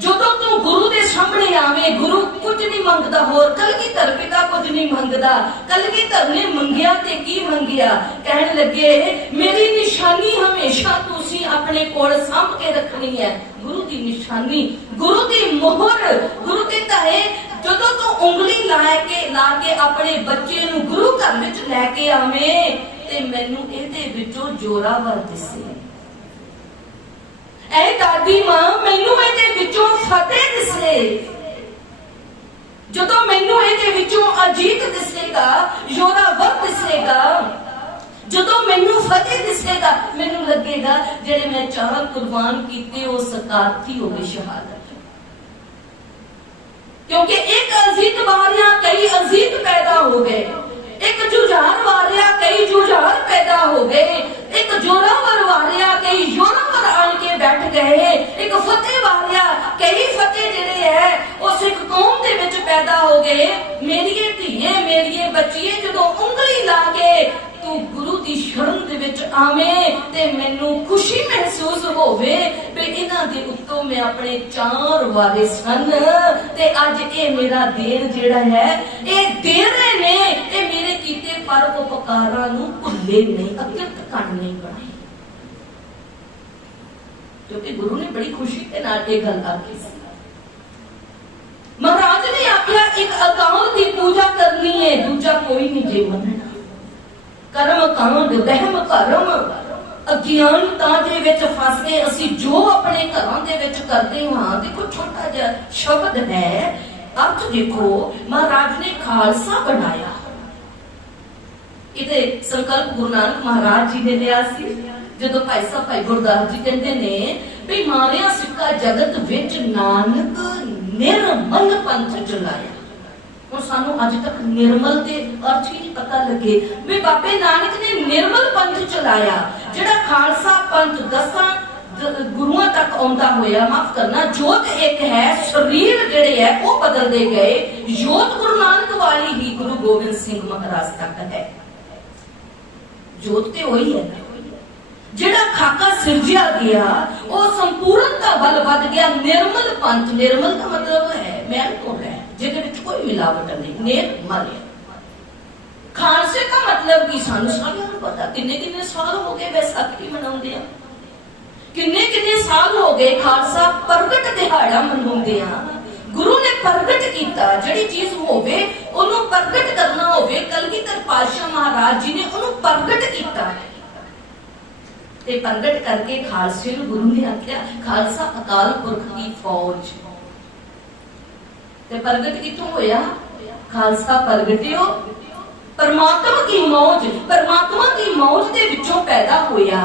ਜਦੋਂ ਤੂੰ ਗੁਰੂ ਦੇ ਸਾਹਮਣੇ ਆਵੇਂ, ਗੁਰੂ ਕੁਝ ਨਹੀਂ ਮੰਗਦਾ ਹੋਰ, ਕਲਗੀਧਰ ਪਿਤਾ ਕੁਝ ਨਹੀਂ ਮੰਗਦਾ। ਕਲਗੀਧਰ ਨੇ ਮੰਗਿਆ ਤੇ ਕੀ ਮੰਗਿਆ? ਕਹਿਣ ਲੱਗੇ ਮੇਰੀ ਨਿਸ਼ਾਨੀ ਹਮੇਸ਼ਾ ਤੁਸੀਂ ਆਪਣੇ ਕੋਲ ਸਾਂਭ ਕੇ ਰੱਖਣੀ ਹੈ। ਗੁਰੂ ਦੀ ਨਿਸ਼ਾਨੀ, ਗੁਰੂ ਦੀ ਮੋਹਰ। ਗੁਰੂ ਕਹਿੰਦਾ ਹੈ ਜਦੋਂ ਤੂੰ ਉਂਗਲੀ ਲਾ ਕੇ ਆਪਣੇ ਬੱਚੇ ਨੂੰ ਗੁਰੂ ਘਰ ਵਿੱਚ ਲੈ ਕੇ ਆਵੇਂ ਤੇ ਮੈਨੂੰ ਇਹਦੇ ਵਿੱਚੋਂ ਜੋਰਾਵਰ ਦਿਸੇ। ऐ दादी मां मैनू ਇਹਦੇ ਵਿੱਚੋਂ ਫਤਿਹ ਦਿਸੇ। ਜਦੋਂ ਮੈਨੂੰ ਇਹਦੇ ਵਿੱਚੋਂ ਅਜੀਤ ਦਿਸੇਗਾ, ਜੋਰਾਵਰ ਦਿਸੇਗਾ, ਜਦੋਂ ਮੈਨੂੰ ਫਤਿਹ ਦਿਸੇਗਾ, ਮੈਨੂੰ ਲੱਗੇਗਾ ਜਿਹੜੇ ਮੈਂ 4 ਕੁਰਬਾਨ ਕੀਤੇ ਉਹ ਸਕਾਰਤੀ ਹੋ ਗਈ ਸ਼ਹਾਦਤ। क्योंकि एक अजीत वारिया कई अजीत पैदा हो गए, एक जुझार वारिया कई जुझार पैदा हो गए, एक जोरावर वारिया कई जोरावर आन के बैठ गए, एक फतेह वारिया कई फतेह जिहड़े है वो सिख कौम दे विच पैदा हो गए। मेरिए धीए मेरिए बच्चिए जदों उंगली ला के तू गुरु दी शरण दे विच आवें ते मैनू खुशी महसूस होवे भी इन्हां दे उत्तों मैं अपने 4 वारिस हन ते अज ये मेरा देन जिहड़ा है ये दे रहे ने, ये मेरे कीते परोपकारां नू भुल्ले नहीं, अकिरत कण नहीं बनाई। क्योंकि गुरु ने बड़ी खुशी के नाल ये गल आखी सी। महाराज ने आख्या एक अकाल की पूजा करनी है, दूजा कोई नहीं जे मनना। कर्म कांड वहम भरम अज्ञानता दे विच फस के असीं जो अपने घरां दे विच करदे हां। देखो छोटा जिहा शब्द है, अर्थ देखो। महाराज ने खालसा बनाया, इहदे संकल्प गुरु नानक महाराज जी ने लिया सी। जदों भाई साहब भाई गुरदास जी कहते ने भी मारिया सिक्का जगत विच नानक निर्मल पंथ चलाया। और सानू अज तक निर्मल के अर्थ ही नहीं पता लगे भी बाबे नानक ने निर्मल पंथ चलाया। जिहड़ा खालसा पंथ 10 गुरुआं तक आउंदा होया, माफ करना, जोत एक है, शरीर जिहड़े है वो बदलते गए। जोत गुरु नानक वाली ही गुरु गोबिंद सिंह महाराज तक है। जोत ते वही है जिहड़ा खाका सिरजिया गया वो संपूर्णता बल बद गया। निर्मल पंथ, निर्मल का मतलब है मैल तो है जिहदे विच कोई मिलावट नहीं, निर्मल। खालसे का मतलब की सानू सारियां नूं पता, किन्ने किन्ने साल हो गए बैसाखी मनाउंदे आ, किन्ने किन्ने साल हो गए खालसा प्रगट दिहाड़ा मनाउंदे आ। गुरु ने प्रगट किया, जिहड़ी चीज होवे ओनू प्रगट करना होवे, कलगीधर पातशाह महाराज जी ने ओनू प्रगट किया ते प्रगट करके खालसे नूं गुरु ने आख्या खालसा अकाल पुरख की फौज। ते प्रगट किथों होया? खालसा प्रगटियो परमात्मा की मौज, परमात्मा की मौज दे विचों पैदा होया।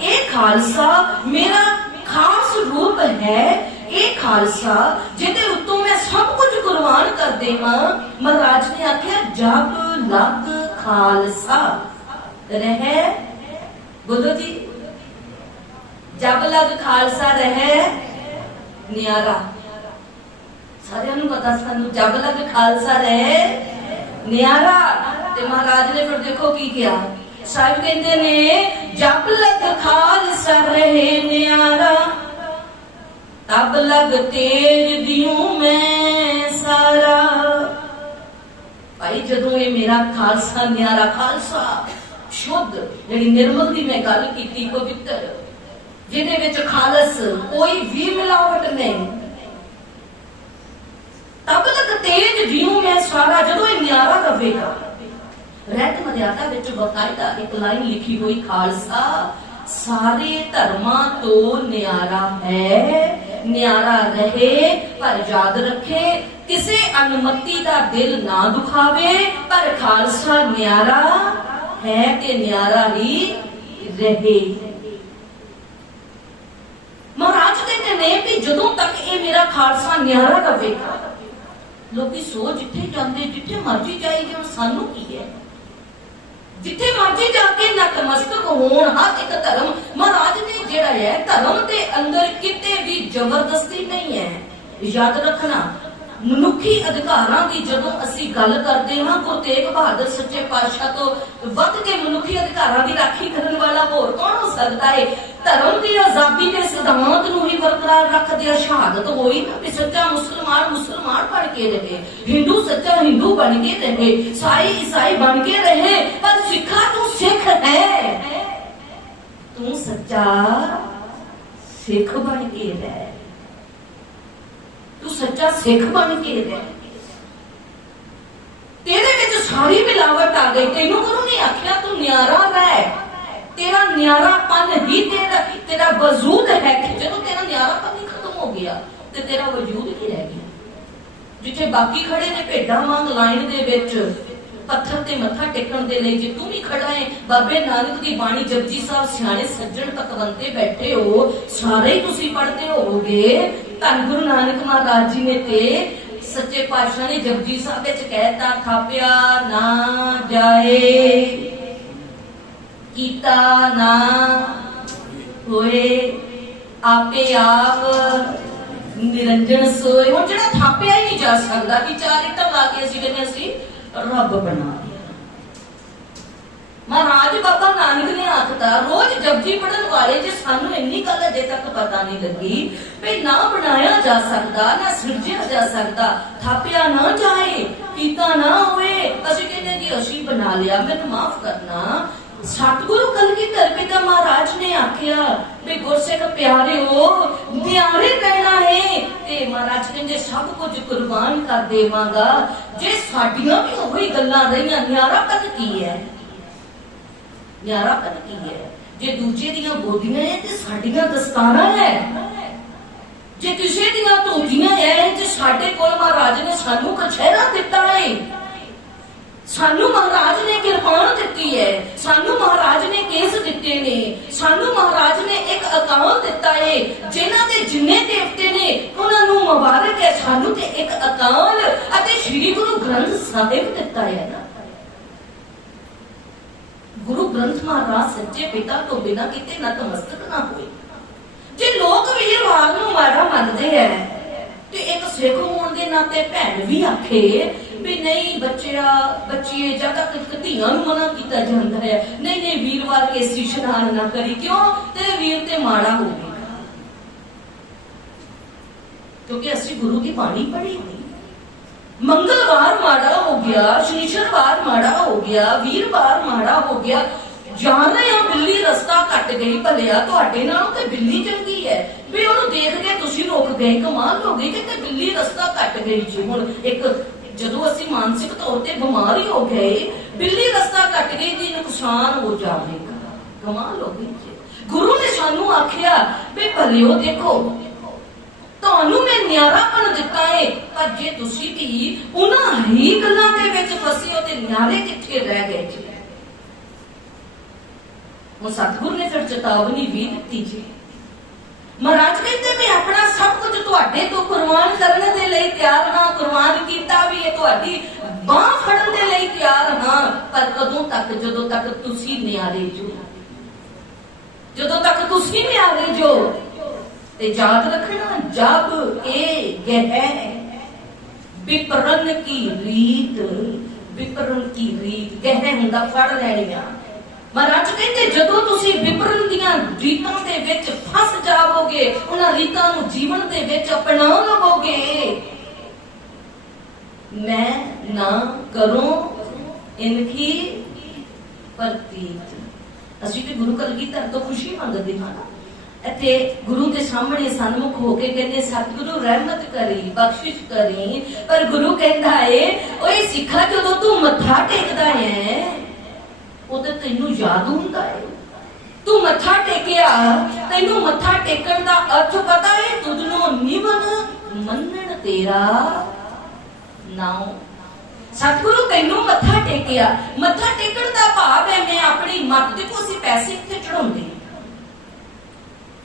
ये खालसा मेरा खास रूप है, ये खालसा जिहदे उत्तों मैं सब कुछ कुर्बान कर देवां। महाराज ने आख्या जब लग खालसा रहे, बोलो जी, जब लग खालसा रहे न्यारा। सारियां नूं पता सानू जब लग खालसा रहे न्यारा। ते महाराज ने फिर देखो की किया, साहिब कहंदे ने जब लग खालसा रहे न्यारा तब लग तेज दियूं मैं सारा। भाई जदों ये मेरा खालसा न्यारा, खालसा शुद्ध जिहड़ी निर्मल दी मैं गल कीती, पवित्र, जिहदे विच खालस कोई भी मिलावट नहीं, तब तक तेज जीऊं मैं सारा। जदों ये न्यारा रवेगा, रहत मर्यादा विच बकायदा एक लाइन लिखी हुई, खालसा सारे धर्मां तो न्यारा है, न्यारा रहे पर याद रखे किसे अनुमति का दिल ना दुखावे, पर खालसा न्यारा है कि न्यारा ही रहे। महाराज कहते ने कि जदों तक ये मेरा खालसा न्यारा रहेगा, लोकी सो जिथे जाते जिथे मर्जी जाई जाओ, सानू की है, जिथे मर्जी जाके नतमस्तक होण। हर एक धर्म महाराज ने जेड़ा है धर्म के अंदर किते भी जबरदस्ती नहीं है। याद रखना, मनुखी अधिकारां की जदों असी गल करते हां, गुरु तेग बहादुर सच्चे पातशाह तो वध के मनुखी अधिकारां की राखी करन वाला होर कौन हो सकता है। धर्म की आजादी के सिद्धांत नूं ही बरकरार रखदे शहादत होई ना कि सच्चा मुसलमान मुसलमान बन के रहे, हिंदू सच्चा हिंदू बन के रहे, ईसाई ईसाई बन के रहे। पर सिखा तू सिख है, तू सच्चा सिख बन के रहे, तू सच्चा सिख बन के रह। तेरे विच सारी मिलावट आ गई, तेनू गुरु ने आख्या तू न्यारा रह, तेरा न्यारापन ही तेरा वजूद है। जदों तेरा न्यारापन ही खत्म हो गया ते तेरा वजूद ही रह गया। जिथे बाकी खड़े ने भेडां वांग लाइन दे विच पत्थर ते मत्था टेकण दे लई, जे तू भी खड़ा है बाबे नानक दी बाणी जपजी साहब सियाणे सज्जण तकवंते बैठे हो, सारे ही तुसी पढ़ते होगे। धन गुरु नानक महाराज जी ने ते सच्चे पातशाह ने जपजी साहब विच कहता, थापिया ना जाए कीता ना होए आपे आप निरंजन सोए। हुण जिहड़ा थापिया ही नहीं जा सकदा कि चार इट्टां ला के असीं कहने असीं रब बना दिया। महाराज बाबा नानक ने आखता, रोज जपजी पढ़न वाले जे सानू इन्नी गल अजे तक पता नहीं लगी भी ना बनाया जा सकता ना सिरजिया जा सकता, थापिया ना जाए कीता ना होए, असीं कहने जी असीं बना लिया। मैनूं माफ करना, सतगुरु कलगीधर पिता महाराज ने आख्या भी गुरसिख प्यारिओ न्यारे रहना है ते महाराज कहंदे सब कुछ कुर्बान कर देवांगा। जे साडियां भी ओही गल्लां रहीआं, न्यारापन की है, न्यारापन की है। जे दूजे दियां बोलियां है ते साडियां दस्तारां है, जे किसी दियां धोतियां है ते साडे कोल महाराज ने सानू कछहरा दिता है, सानू महाराज ने किरपान दिती है, सानू महाराज ने केस दिते ने, सानू महाराज ने एक अकाउंट दिता है। जिन्हां दे जिन्ने देवते ने उन्हां नू मुबारक है, सानू ते एक अकाउंट अते श्री गुरु ग्रंथ साहिब दिता है ना। गुरु ग्रंथ महाराज सच्चे पिता तो बिना किते नतमस्तक ना होए। जे लोग वीरवार नू माड़ा मनदे है ते एक सिख होण दे नाते भैन भी आखे भी नहीं बच्चिया बच्चीए जब तक धीआं नू मना कीता जांदा है, नहीं नहीं वीरवार केसी इशनान ना करी, क्यों तेरे वीर ते माड़ा हो गया, क्योंकि असी गुरु की बाणी पढ़ी नहीं। मंगलवार माड़ा हो गया, शनिचरवार माड़ा हो गया, वीरवार माड़ा हो गया, जान रहे हो बिल्ली रस्ता कट गई, भलिया तुहाडे नालों ते बिल्ली चंगी है भी ओनू देख के तुसी रुक गए, कमाल हो गई कि बिल्ली रस्ता कट गई जी। हुण एक जदों असी मानसिक तौर ते बीमार ही हो गए, बिल्ली रस्ता कट गई जी, नुकसान हो जाएगा, कमाल हो गई जी। गुरु ने सानू आख्या भी भलियो देखो ਤੁਹਾਨੂੰ ਮੈਂ ਨਿਆਰਾਪਨ ਦਿੱਤਾ ਹੈ, ਪਰ ਜੇ ਤੁਸੀਂ ਵੀ ਉਹਨਾਂ ਹੀ ਗੱਲਾਂ ਦੇ ਵਿੱਚ ਫਸੇ ਹੋ ਤੇ ਨਿਆਰੇ ਕਿੱਥੇ ਰਹਿ ਗਏ ਜੀ। ਉਹ ਸਤਿਗੁਰ ਨੇ ਫਿਰ ਚੇਤਾਵਨੀ ਵੀ ਦਿੱਤੀ ਜੀ। ਮਹਾਰਾਜ ਕਹਿੰਦੇ ਮੈਂ ਆਪਣਾ ਸਭ ਕੁਝ ਤੁਹਾਡੇ ਤੋਂ ਕੁਰਬਾਨ ਕਰਨ ਦੇ ਲਈ ਤਿਆਰ ਹਾਂ, ਕੁਰਬਾਨ ਕੀਤਾ ਵੀ ਇਹ ਤੁਹਾਡੀ ਬਾਹ ਫੜਨ ਦੇ ਲਈ ਤਿਆਰ ਹਾਂ, ਪਰ ਕਦੋਂ ਤੱਕ? ਜਦੋਂ ਤੱਕ ਤੁਸੀਂ ਨਿਆਰੇ ਜੋ, ਜਦੋਂ ਤੱਕ ਤੁਸੀਂ ਨਿਆਰੇ ਜੋ। ते याद रखना, जब ए गह विपरन की रीत, विपरन की रीत गह हुंदा फड़ लैणियां। महाराज कहते जदों तुसी विपरन दियां रीतां दे विच फस जावोगे, उन्हां रीतां नूं जीवन दे विच अपना लवोगे, मैं ना करूं इनकी प्रतीत। असीं भी गुरु कलगीधर तो खुशी मंगदे हां, इत्थे गुरु के सामने सन्मुख होके कहते सतगुरु रहमत करी, बख्शिश करी, पर गुरु कहता है ओए सिखा जदों तू मत्था टेकदा है उदे तैनू याद हुंदा है, तू मत्था टेकिया, तैनू मत्था टेकण दा अर्थ पता है, तुझनो निवन मनन तेरा नाम। सतगुरु तैनू मत्था टेकिया, मत्था टेकण दा भाव है मैं अपनी मत। देखो असीं पैसे कित्थे चढ़ाउंदे,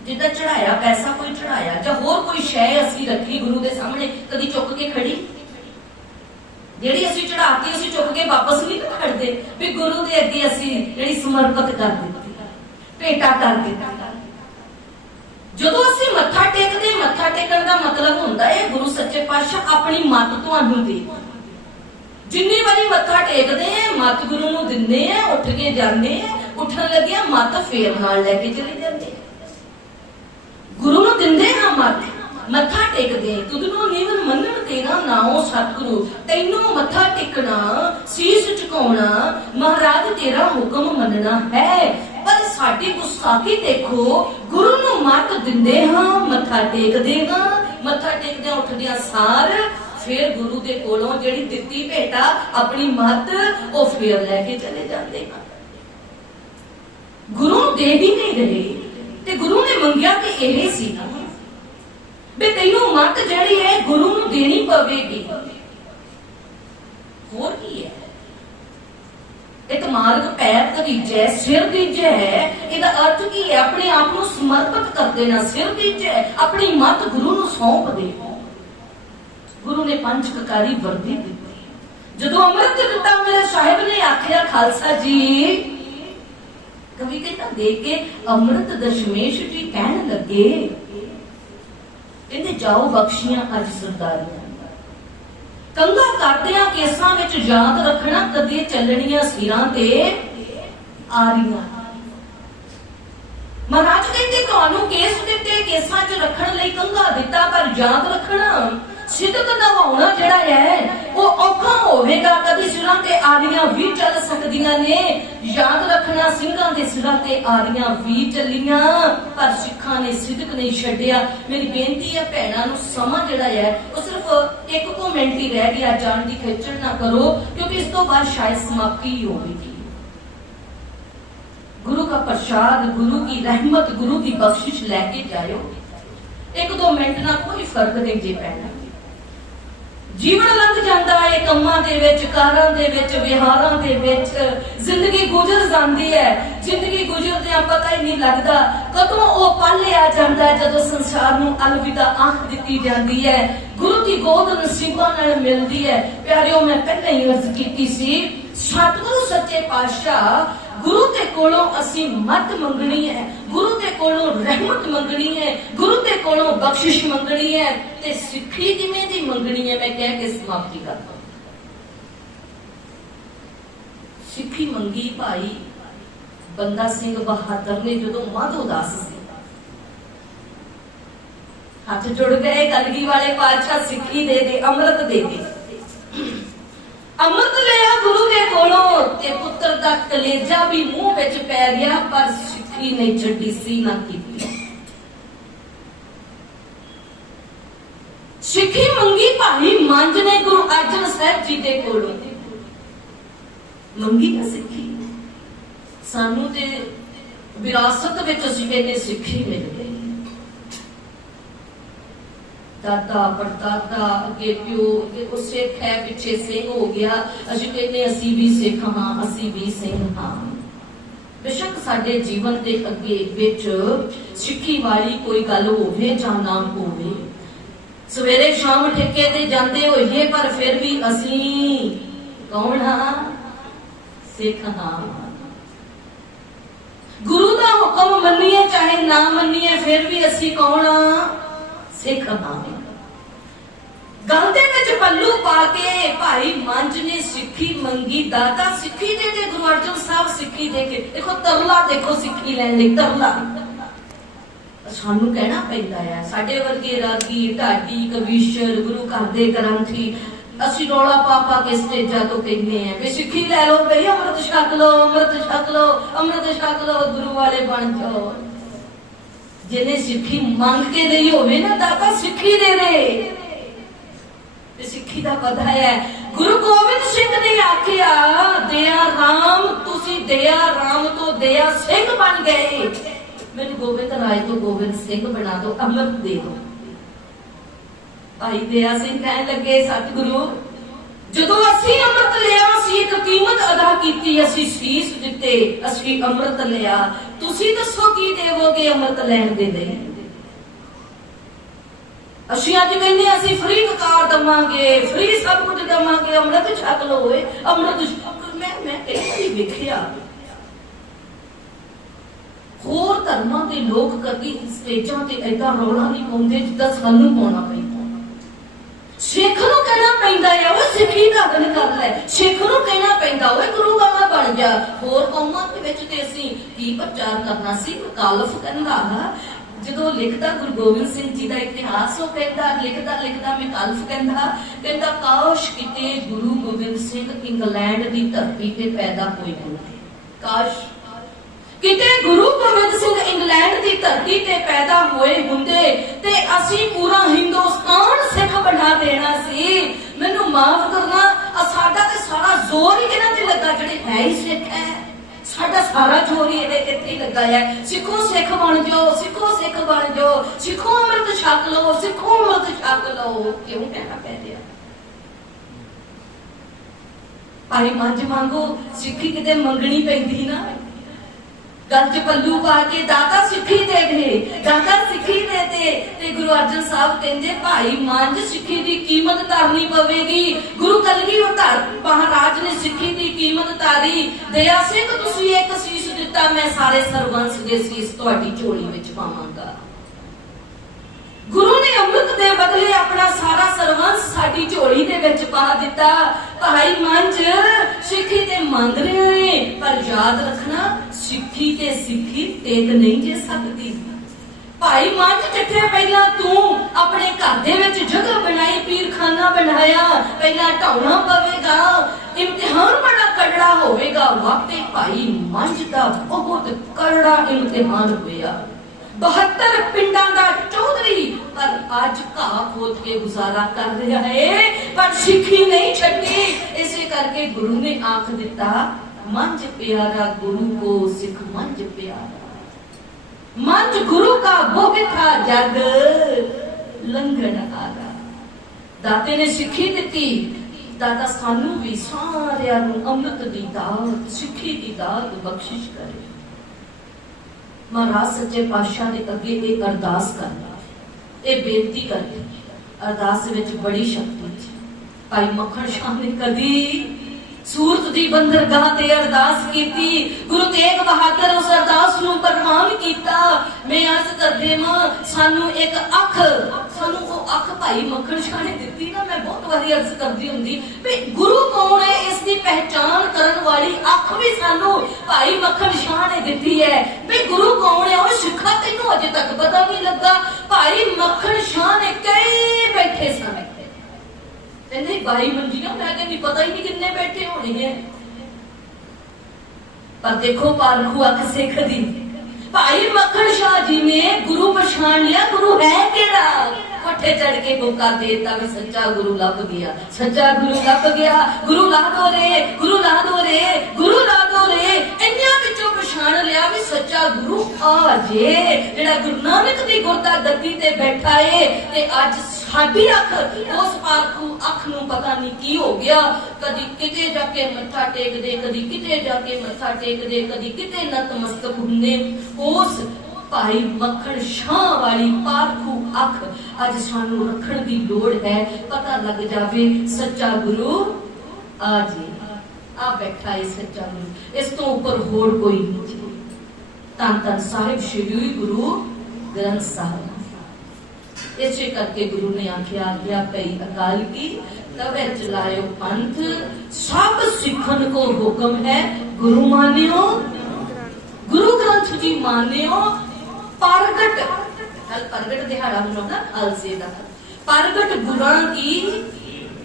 जिद्दां चढ़ाया पैसा कोई चढ़ाया जां होर कोई शै असीं रखी गुरु दे सामने, कदी चुक के खड़ी ਜਿਹੜੀ ਅਸੀਂ ਚੜਾਤੀ ਅਸੀਂ ਚੁੱਕ ਕੇ ਵਾਪਸ ਨਹੀਂ ਖੜਦੇ ਵੀ ਗੁਰੂ ਦੇ ਅੱਗੇ ਅਸੀਂ ਜਿਹੜੀ ਸਮਰਪਿਤ ਕਰ ਦਿੱਤੀ, ਭੇਟਾ ਕਰ ਦਿੱਤਾ। ਜਦੋਂ ਅਸੀਂ ਮੱਥਾ ਟੇਕਦੇ, ਮੱਥਾ ਟੇਕਣ ਦਾ ਮਤਲਬ ਹੁੰਦਾ ਹੈ ਗੁਰੂ ਸੱਚੇ ਪਾਤਸ਼ਾਹ ਆਪਣੀ ਮੱਤ ਤੁਹਾਨੂੰ ਦੇ। ਜਿੰਨੀ ਵਾਰੀ ਮੱਥਾ ਟੇਕਦੇ ਆ ਮੱਤ ਗੁਰੂ ਨੂੰ ਦਿੰਦੇ ਆ, ਉੱਠ ਕੇ ਜਾਂਦੇ ਆ, ਉੱਠਣ ਲੱਗਿਆ ਮੱਤ ਫੇਰ ਨਾਲ ਲੈ ਕੇ ਚਲੇ ਜਾਂਦੇ, ਗੁਰੂ ਨੂੰ ਦਿੰਦੇ ਹਾਂ ਮੱਤ। मत्था टेकदे तुदनों नीवन मनण तेरा नाओ सतगुरु, तैनू मत्था टेकना शीश झुकाउणा महाराज तेरा हुक्म मनना है। पर साडी गुस्ताखी देखो, गुरु नू मत दिंदे हां, मत्था टेकदे हां, मत्था टेकदे उठदियां सार फिर गुरु दे कोलों जेड़ी दित्ती भेटा अपनी मत ओ फिर लेके चले जांदे हां। गुरु दे ही नहीं रहे ते गुरु ने मंगिया कि यही सी भी तैनू मत जड़ी है गुरु नू देनी पवेगी। होर की है, एक मार्ग पैर तरीजे सिर दीजे है, इहदा अर्थ की है अपने आप को समर्पित कर देना। सिर दीजे अपनी मत गुरु नू सौंप दे। गुरु ने पंज ककारी वर्दी दी। जदों अमृत दिता मेरे साहिब ने आखिया खालसा जी, कवि कहता देख के अमृत दशमेश जी कहन लगे कहते जाओ बख्शियां अज सरदारियां, कंगा करदियां केसां विच याद रखना कदे चलणियां सिरां ते आरियां। महाराज कहते तुहानू केस दिते, केसां च रखण लई कंगा दिता, पर याद रखना सिदक नवाउणा जिहड़ा है वो औखा होवेगा। कदी सिरां ते आरियां भी चल सकदियां ने, याद रखना ਸਿੰਘਾਂ ਦੇ सिरां ते आरियां भी ਚੱਲੀਆਂ पर सिखां ने सिदक नहीं छड्डिया। मेरी बेनती है भैणां नूं समा जिहड़ा है वो सिर्फ 1 मिनट ही रह गया, जान दी खिचड़ ना करो क्योंकि इस तो बाद शायद समाप्ति ही होगी। गुरु का प्रसाद, गुरु की रहमत, गुरु की बख्शिश लेके जाओ। 1-2 मिनट ना कोई फर्क नहीं जे पैना। जीवन लंघ जाता है कम्मां दे विच, कारां दे विच, विहारां दे विच, जिंदगी गुजर जाती है। जिंदगी गुजरदियां पता ही नहीं लगता कदों वो पल आ जाता है जदों संसार नूं अलविदा आख दित्ती जाती है। गुरु की गोद नसीबां नाल मिलदी है। प्यारिओ मैं पहले ही अर्ज कीती सी, सतगुरु सच्चे पातशाह गुरु के कोलों असी मत मंगनी है, गुरु के कोलों रहमत मंगनी है, गुरु के कोलों बख्शिश मंगनी है, ते सिक्खी किवें दी मंगनी है मैं कह के समाप्ति करता। सिक्खी मंगी भाई बंदा सिंह बहादुर ने जदों मध उदास सी, हाथ जुड़ गए कलगी वाले पातशाह सिक्खी दे दे, अमृत दे दे। अमृत लिया गुरु के कोलों ते पुत्र दा कलेजा भी मुंह विच पै गया, पर सिक्खी नहीं छड्डी सी ना कीती। सिक्खी मंगी भाई मंज ने गुरु अर्जन साहब जी दे कोलों, मंगी ना सिक्खी। सानू ते विरासत विच असीं कहने सिक्खी मिल गई। दादा परदादा अगे प्यो अगे सिख है, पिछे सिंह हो गया, असीं कहने असीं भी सिख हां, असीं भी सिंह हां। बेशक साडे जीवन दे अगे विच सिक्खी वाली कोई गल होवे जां ना होवे, सवेरे शाम ठेके ते जांदे होइए, पर फिर भी असीं कौन हां? सिख हां। गुरु दा हुक्म मन्निए चाहे ना मन्निए, फिर भी असीं कौन हां? सिख हां। गल दे विच पल्लू पा के भाई मंज ने सिक्खी मंगी, दादा सिक्खी दे दे, गुरु अर्जन साहब सिक्खी दे के। देखो तरला, देखो सिक्खी लैण लई तरला सानू कहना पैंदा है। साडे वर्गे रागी ढाडी कविशर गुरु घर दे ग्रंथी असीं रौला पा के स्टेजा तो कहने हैं भी सिक्खी लै लो भई, अमृत छक लो, अमृत छक लो, अमृत छक लो, गुरु वाले बन जाओ। जिन्हें सिक्खी मंग के नहीं होवे ना दाता सिक्खी दे दे। सिक्खी का पता है गुरु गोबिंद सिंह ने आखिया दया राम, तुसी दया राम तो दया सिंह बन गए, मैनू गोबिंद राय तो गोबिंद सिंह बना दो, अमृत दे दो। भाई दया सिंह कहने लगे सतगुरु ਜਦੋਂ ਅਸੀਂ ਅੰਮ੍ਰਿਤ ਲਿਆ, ਅਸੀਂ ਇੱਕ ਕੀਮਤ ਅਦਾ ਕੀਤੀ, ਅਸੀਂ ਸੀਸ ਦਿੱਤੇ, ਅਸੀਂ ਅੰਮ੍ਰਿਤ ਲਿਆ। ਤੁਸੀਂ ਦੱਸੋ ਕੀ ਦੇਵੋਗੇ ਅੰਮ੍ਰਿਤ ਲੈਣ ਦੇ ਲਈ? ਅਸੀਂ ਅੱਜ ਕਹਿੰਦੇ ਅਸੀਂ ਫ੍ਰੀ ਕਕਾਰ ਦਵਾਂਗੇ, ਫ੍ਰੀ ਸਭ ਕੁਝ ਦਵਾਂਗੇ, ਅੰਮ੍ਰਿਤ ਛਕ ਲਓ ਓਏ, ਅੰਮ੍ਰਿਤ ਮੈਂ ਕਈ ਵੇਖਿਆ ਹੋਰ ਧਰਮਾਂ ਦੇ ਲੋਕ ਕਦੀ ਸਟੇਜਾਂ ਤੇ ਏਦਾਂ ਰੌਲਾ ਨਹੀਂ ਪਾਉਂਦੇ ਜਿੱਦਾਂ ਸਾਨੂੰ ਪਾਉਣਾ ਪੈਂਦਾ। ਸਿੱਖ ਨੂੰ ਕਹਿਣਾ ਪੈਂਦਾ ਆ ਉਹ ਸਿੱਖੀ ਦਾਗਨ ਕਰ ਲੈ, ਸਿੱਖ ਨੂੰ ਕਹਿਣਾ ਪੈਂਦਾ ਓਏ ਗੁਰੂ ਵਾਲਾ ਬਣ ਜਾ। ਹੋਰ ਕੌਮਾਂ ਦੇ ਵਿੱਚ ਤੇ ਅਸੀਂ ਕੀ ਪ੍ਰਚਾਰ ਕਰਨਾ ਸੀ? ਮੁਕਾਲਫ ਕਹਿੰਦਾ ਜਦੋਂ ਲਿਖਦਾ ਗੁਰੂ ਗੋਬਿੰਦ ਸਿੰਘ ਜੀ ਦਾ ਇਤਿਹਾਸ, ਉਹ ਕਹਿੰਦਾ ਲਿਖਦਾ ਮੁਕਾਲਫ ਕਹਿੰਦਾ ਕਾਸ਼ ਕਿਤੇ ਗੁਰੂ ਗੋਬਿੰਦ ਸਿੰਘ ਇੰਗਲੈਂਡ ਦੀ ਧਰਤੀ ਤੇ ਪੈਦਾ ਹੋਏ ਹੁੰਦੇ, ਕਾਸ਼ ਕਿਤੇ ਗੁਰੂ ਗੋਬਿੰਦ ਸਿੰਘ ਇੰਗਲੈਂਡ ਦੀ ਧਰਤੀ ਤੇ ਪੈਦਾ ਹੋਏ ਹੁੰਦੇ ਤੇ ਅਸੀਂ ਪੂਰਾ ਹਿੰਦੁਸਤਾਨ ਸਿੱਖ ਬਣਾ ਦੇਣਾ ਸੀ। ਮੈਨੂੰ ਮਾਫ ਕਰਨਾ, ਸਾਡਾ ਤੇ ਸਾਰਾ ਜ਼ੋਰ ਹੀ ਇਹਨਾਂ ਤੇ ਲੱਗਾ ਜਿਹੜੇ ਹੈ ਹੀ ਸਿੱਖ ਹੈ, ਸਾਡਾ ਸਾਰਾ ਜ਼ੋਰ ਹੀ ਇੱਥੇ ਹੀ ਲੱਗਾ ਹੈ। ਸਿੱਖੋ ਸਿੱਖ ਬਣ ਜਾਓ, ਸਿੱਖੋ ਸਿੱਖ ਬਣ ਜਾਓ, ਸਿੱਖੋ ਅੰਮ੍ਰਿਤ ਛਕ ਲਓ, ਸਿੱਖੋ ਅੰਮ੍ਰਿਤ ਛਕ ਲਓ। ਕਿਉਂ ਕਹਿਣਾ ਪੈ ਰਿਹਾ? ਭਾਈ ਮੰਝ ਮੰਗੋ ਸਿੱਖੀ ਕਿਤੇ ਮੰਗਣੀ ਪੈਂਦੀ ਨਾ, ਗੱਲ ਚ ਪੱਲੂ ਪਾ ਕੇ ਦਾਤਾ ਸਿੱਖੀ ਦੇ ਦੇ, ਦਾਤਾ ਸਿੱਖੀ ਦੇ ਦੇ। ਤੇ ਗੁਰੂ ਅਰਜਨ ਸਾਹਿਬ ਕਹਿੰਦੇ ਭਾਈ ਮੰਝ ਸਿੱਖੀ ਦੀ ਕੀਮਤ ਧਰਨੀ ਪਵੇਗੀ। ਗੁਰੂ ਕਲਗੀਧਰ ਮਹਾਰਾਜ ਨੇ ਸਿੱਖੀ ਦੀ ਕੀਮਤ ਧਾਰੀ। ਦਇਆ ਸਿੰਘ ਤੁਸੀਂ ਇੱਕ ਸੀਸ ਦਿੱਤਾ, ਮੈਂ ਸਾਰੇ ਸਰਬੰਸ ਦੇ ਸੀਸ ਤੁਹਾਡੀ ਝੋਲੀ ਵਿੱਚ ਪਾਵਾਂਗਾ। ਗੁਰੂ ਨੇ ਅੰਮ੍ਰਿਤ ਦੇ ਬਦਲੇ ਆਪਣਾ ਸਾਰਾ ਸਰਬੰਸ ਸਾਡੀ ਝੋਲੀ ਦੇ ਵਿੱਚ ਪਾ ਦਿੱਤਾ। ਭਾਈ ਮੰਝ ਸਿੱਖੀ ਤੇ ਮੰਗ ਰਿਹਾ ਹੈ, ਪਰ ਯਾਦ ਰੱਖਣਾ ਸਿੱਖੀ ਤੇ ਸਿੱਖੀ ਟੇਕ ਨਹੀਂ ਜੇ ਸਕਦੀ। ਭਾਈ ਮੰਝ ਜਿੱਥੇ ਪਹਿਲਾਂ ਤੂੰ ਆਪਣੇ ਘਰ ਦੇ ਵਿੱਚ ਜਗ੍ਹਾ ਬਣਾਈ, ਪੀਰਖਾਨਾ ਬਣਾਇਆ, ਪਹਿਲਾਂ ਢਾਉਣਾ ਪਵੇਗਾ, ਇਮਤਿਹਾਨ ਬੜਾ ਕਰੜਾ ਹੋਵੇਗਾ। ਵਾਕਈ ਭਾਈ ਮੰਝ ਦਾ ਬਹੁਤ ਕਰੜਾ ਇਮਤਿਹਾਨ ਹੋਇਆ। 72 ਪਿੰਡਾਂ ਦਾ ਚੌਧਰੀ, ਪਰ ਅੱਜ ਘਾਹ ਖੋਦ ਕੇ ਗੁਜ਼ਾਰਾ ਕਰ ਰਿਹਾ ਹੈ, ਪਰ ਸਿੱਖੀ ਨਹੀਂ ਛੱਡੀ। ਇਸੇ ਕਰਕੇ ਗੁਰੂ ਨੇ ਆਖ ਦਿੱਤਾ ਮੰਝ ਪਿਆਰਾ ਗੁਰੂ ਕੋ ਸਿੱਖ ਮੰਝ ਪਿਆਰਾ। ਮੰਝ ਗੁਰੂ का बोबिथा जग लंघन आरा। ਦਾਤੇ ਨੇ ਸਿੱਖੀ ਦਿੱਤੀ, ਦਾਤਾ ਸਾਨੂੰ ਵੀ ਸਾਰਿਆਂ ਨੂੰ ਅੰਮ੍ਰਿਤ ਦੀ ਦਾਤ, ਸਿੱਖੀ ਦੀ ਦਾਤ ਬਖਸ਼ਿਸ਼ ਕਰੇ। ਮਹਾਰਾਜ ਸੱਚੇ ਪਾਤਸ਼ਾਹ ਦੇ ਅੱਗੇ ਇਹ ਅਰਦਾਸ ਕਰਨਾ, ਇਹ ਬੇਨਤੀ ਕਰਨੀ। ਅਰਦਾਸ ਵਿੱਚ ਬੜੀ ਸ਼ਕਤੀ ਹੈ। ਭਾਈ ਮੱਖਣ ਸ਼ਾਹ ਨੇ ਕਦੀ ਸੂਰਤ ਦੀ ਬੰਦਰਗਾਹ ਤੇ ਅਰਦਾਸ ਕੀਤੀ, ਗੁਰੂ ਤੇਗ ਬਹਾਦਰ ਉਸ ਅਰਦਾਸ ਨੂੰ ਪ੍ਰਵਾਨ ਕੀਤਾ। ਮੈਂ ਅਰਜ਼ ਕਰਦੇ ਮਾਂ ਸਾਨੂੰ ਇੱਕ ਅੱਖ, ਸਾਨੂੰ ਉਹ ਅੱਖ ਭਾਈ ਮੱਖਣ ਸ਼ਾਹ ਨੇ ਦਿੱਤੀ ਨਾ। ਮੈਂ ਬਹੁਤ ਵਾਰੀ ਅਰਜ਼ ਕਰਦੀ ਹੁੰਦੀ ਵੀ ਗੁਰੂ ਕੌਣ ਹੈ, ਇਸ ਦੀ ਪਹਿਚਾਨ ਕਰਨ ਵਾਲੀ ਅੱਖ ਵੀ ਸਾਨੂੰ ਭਾਈ ਮੱਖਣ ਸ਼ਾਹ ਨੇ ਦਿੱਤੀ ਹੈ। ਵੀ ਗੁਰੂ ਕੌਣ ਹੈ, ਉਹ ਸਿੱਖਾ ਤੈਨੂੰ ਅਜੇ ਤੱਕ ਪਤਾ ਨਹੀਂ ਲੱਗਾ। ਭਾਈ ਮੱਖਣ ਸ਼ਾਹ ਨੇ ਕਈ ਬੈਠੇ ਸਨ, ਕਹਿੰਦੇ 22 ਮੰਜੀਆਂ, ਮੈਂ ਕਹਿੰਦੀ ਪਤਾ ਹੀ ਨਹੀਂ ਕਿੰਨੇ ਬੈਠੇ ਹੋਣੇ ਹੈ। ਪਰ ਦੇਖੋ ਪਾਰਖੂ ਅੱਖ ਸਿੱਖ ਦੀ। ਭਾਈ ਮੱਖਣ ਸ਼ਾਹ ਜੀ ਨੇ ਗੁਰੂ ਪਛਾਣ ਲਿਆ, ਗੁਰੂ ਹੈ ਕਿਹੜਾ। ਕੋਠੇ ਚੜ ਕੇ ਬੁੱਕਾ ਦੇਤਾ ਵੀ ਸੱਚਾ ਗੁਰੂ ਲੱਭ ਗਿਆ, ਸੱਚਾ ਗੁਰੂ ਲੱਭ ਗਿਆ। ਗੁਰੂ ਲਾ ਦੋ ਰੇ, ਗੁਰੂ ਲਾ ਦੋ ਰੇ, ਗੁਰੂ ਲਾ ਦੋ ਰੇ। ਇੰਨਿਆਂ ਵਿੱਚੋਂ ਪਛਾਣ ਲਿਆ ਵੀ ਸੱਚਾ ਗੁਰੂ ਆ ਜੇ, ਜਿਹੜਾ ਗੁਰੂ ਨਾਨਕ ਦੀ ਗੁਰਤਾ ਗੱਦੀ ਤੇ ਬੈਠਾ ਏ। ਤੇ ਅੱਜ ਸਾਡੀ ਅੱਖ, ਉਸ ਪਾਰਖੂ ਅੱਖ ਨੂੰ ਪਤਾ ਨਹੀਂ ਕੀ ਹੋ ਗਿਆ। ਕਦੀ ਕਿਤੇ ਜਾ ਕੇ ਮੱਥਾ ਟੇਕਦੇ, ਕਦੀ ਕਿਤੇ ਜਾ ਕੇ ਮੱਥਾ ਟੇਕਦੇ, ਕਦੀ ਕਿਤੇ ਨਤਮਸਤਕ ਹੁੰਦੇ। ਉਸ ਭਾਈ ਮੱਖਣ ਸ਼ਾਹ ਵਾਲੀ ਪਾਰਖੂ ਅੱਖ ਅੱਜ ਸਾਨੂੰ ਰੱਖਣ ਦੀ ਲੋੜ ਹੈ। ਪਤਾ ਲੱਗ ਜਾਵੇ ਸੱਚਾ ਗੁਰੂ ਆ ਜੀ, ਆ ਬੈਠਾ ਹੈ ਸੱਚਾ ਗੁਰੂ। ਇਸ ਤੋਂ ਉੱਪਰ ਹੋਰ ਕੋਈ ਨਹੀਂ ਜੀ। ਧੰਨ ਧੰਨ ਸਾਹਿਬ ਸ਼੍ਰੀ ਗੁਰੂ ਗ੍ਰੰਥ ਸਾਹਿਬ। ਇਸੇ ਕਰਕੇ ਗੁਰੂ ਨੇ ਆਖਿਆ ਗਿਆ ਕਈ ਅਕਾਲ ਕੀ ਤਵੇ ਚਲਾਇਓ ਪੰਥ, ਸਭ ਸਿੱਖਣ ਕੋ ਹੁਕਮ ਹੈ ਗੁਰੂ ਮਾਨਿਓ। ਗੁਰੂ ਗ੍ਰੰਥ ਜੀ ਮਾਨਿਓ। ਪ੍ਰਗਟ, ਕੱਲ ਪ੍ਰਗਟ ਦਿਹਾੜਾ ਮਨਾਉਣਾ ਅਲਸੇ ਦਾ। ਪ੍ਰਗਟ ਗੁਰਾਂ ਕੀ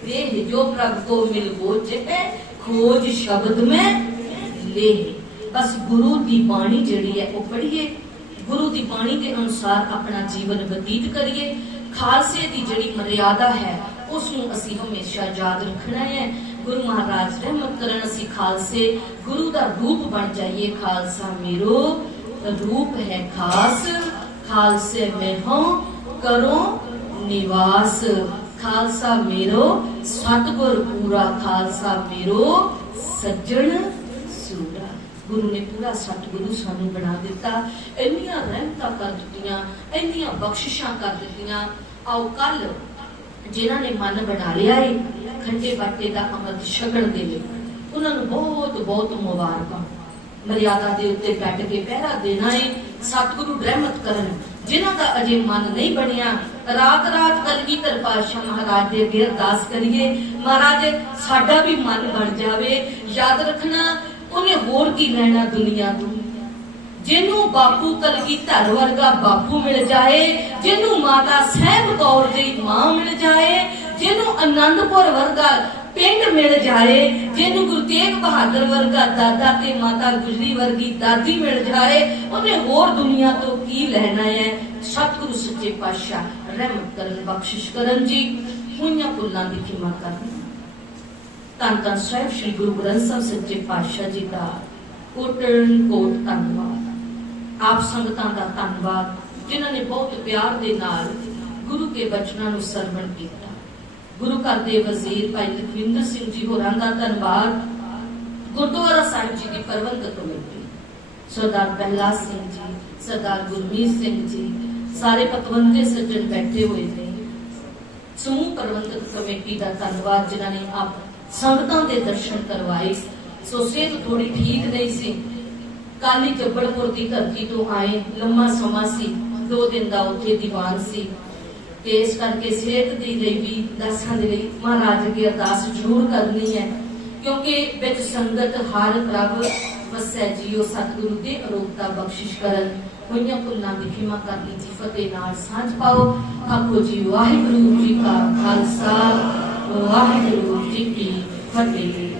ਦੇਹ ਜੋ ਪ੍ਰਭ ਕੋ ਮਿਲ ਬੋਝ ਹੈ, ਖੋਜ ਸ਼ਬਦ ਮੈਂ ਲੈ। ਬਸ ਗੁਰੂ ਦੀ ਬਾਣੀ ਜਿਹੜੀ ਹੈ ਉਹ ਪੜ੍ਹੀਏ, ਗੁਰੂ ਦੀ ਬਾਣੀ ਦੇ ਅਨੁਸਾਰ ਆਪਣਾ ਜੀਵਨ ਬਤੀਤ ਕਰੀਏ। ਖਾਲਸੇ ਦੀ ਜਿਹੜੀ ਮਰਿਆਦਾ ਹੈ ਉਸ ਨੂੰ ਅਸੀਂ ਹਮੇਸ਼ਾ ਯਾਦ ਰੱਖਣਾ ਹੈ। ਗੁਰੂ ਮਹਾਰਾਜ ਰਹਿਮਤ ਕਰਨ, ਅਸੀਂ ਖਾਲਸੇ ਗੁਰੂ ਦਾ ਰੂਪ ਬਣ ਜਾਈਏ। ਖਾਲਸਾ ਮੇਰੋ रूप है खास, खालसे में हो करो निवास। खालसा मेरो सतगुर पूरा, खालसा मेरो सज्जन सूरा। गुरु ने पूरा सतगुरु सानू बना दिता, इन्नियां रहमतां कर दित्तियां, इन्नियां बख्शिशां कर दित्तियां। आओ कल जिन्हां ने मन बना लिया है खंडे बाटे दा अमृत छकण दे लई उन्हां नूं बहुत बहुत मुबारकां। मर्यादा दे उत्ते बैठ के पहरा देना है, सतगुरु रहमत करन। जिन्हां दा अजे मन नहीं बनिया, रात रात कलगीधर पातशाह महाराज दे अगे अरदास करिए, महाराज साडा भी मन बन जावे। याद रखना उन्हें होर की लेना दुनिया तो, जिन्हों बापू कलगीधर वर्गा बापू मिल जाए, जिन्हों माता सहब कौर दी मां मिल जाए, जिन्हों आनंदपुर वर्गा पिंड मिल जाए, जिन्हों गुरु तेग बहादुर वर्गा दादा ते माता गुजरी वर्गी दादी मिल जाए, उन्हें होर दुनिया तो की लेना है। सतगुरु सच्चे पातशाह रहमत करन, बख्शिश करन जी, हुइयां भुल्लां दी खिमा करन। धन धन साहिब श्री गुरु ग्रंथ साहिब सच्चे पातशाह जी का कोटन कोट धन्नवाद। आप संगतां दा धन्नवाद जिन्हां ने बहुत प्यार दे नाल गुरु के बचनां नूं सरवण कीता। गुरु घर दे वजीर भाई लखविंदर सिंह जी होरां दा धन्नवाद। गुरुद्वारा साहिब जी की प्रबंधक कमेटी सरदार प्रहलाद सिंह जी, सरदार गुरमीत सिंह जी, सारे पतवंते सज्जन बैठे हुए ने। समूह प्रबंधक कमेटी का धन्नवाद जिन्हां ने आप संगतां दे दर्शन करवाए। सो सेहत थोड़ी ठीक नहीं सी, काली जब्बड़पुर की धरती तो आए, लम्मा समा सी, 2 दिन का उत्थे दीवान सी, ते इस करके सेहत दी लई भी दसां दे लई महाराज अगे अरदास जरूर करनी है, क्योंकि विच संगत हर प्रभ वसै जीओ। सतगुरु दे अरोगता बख्शिश करन, होइयां भुल्लां दी खिमा करनी जी, फतेह नाल सांझ पाओ। आखो जी वाहिगुरू जी का खालसा, वाहिगुरू जी की फतेह।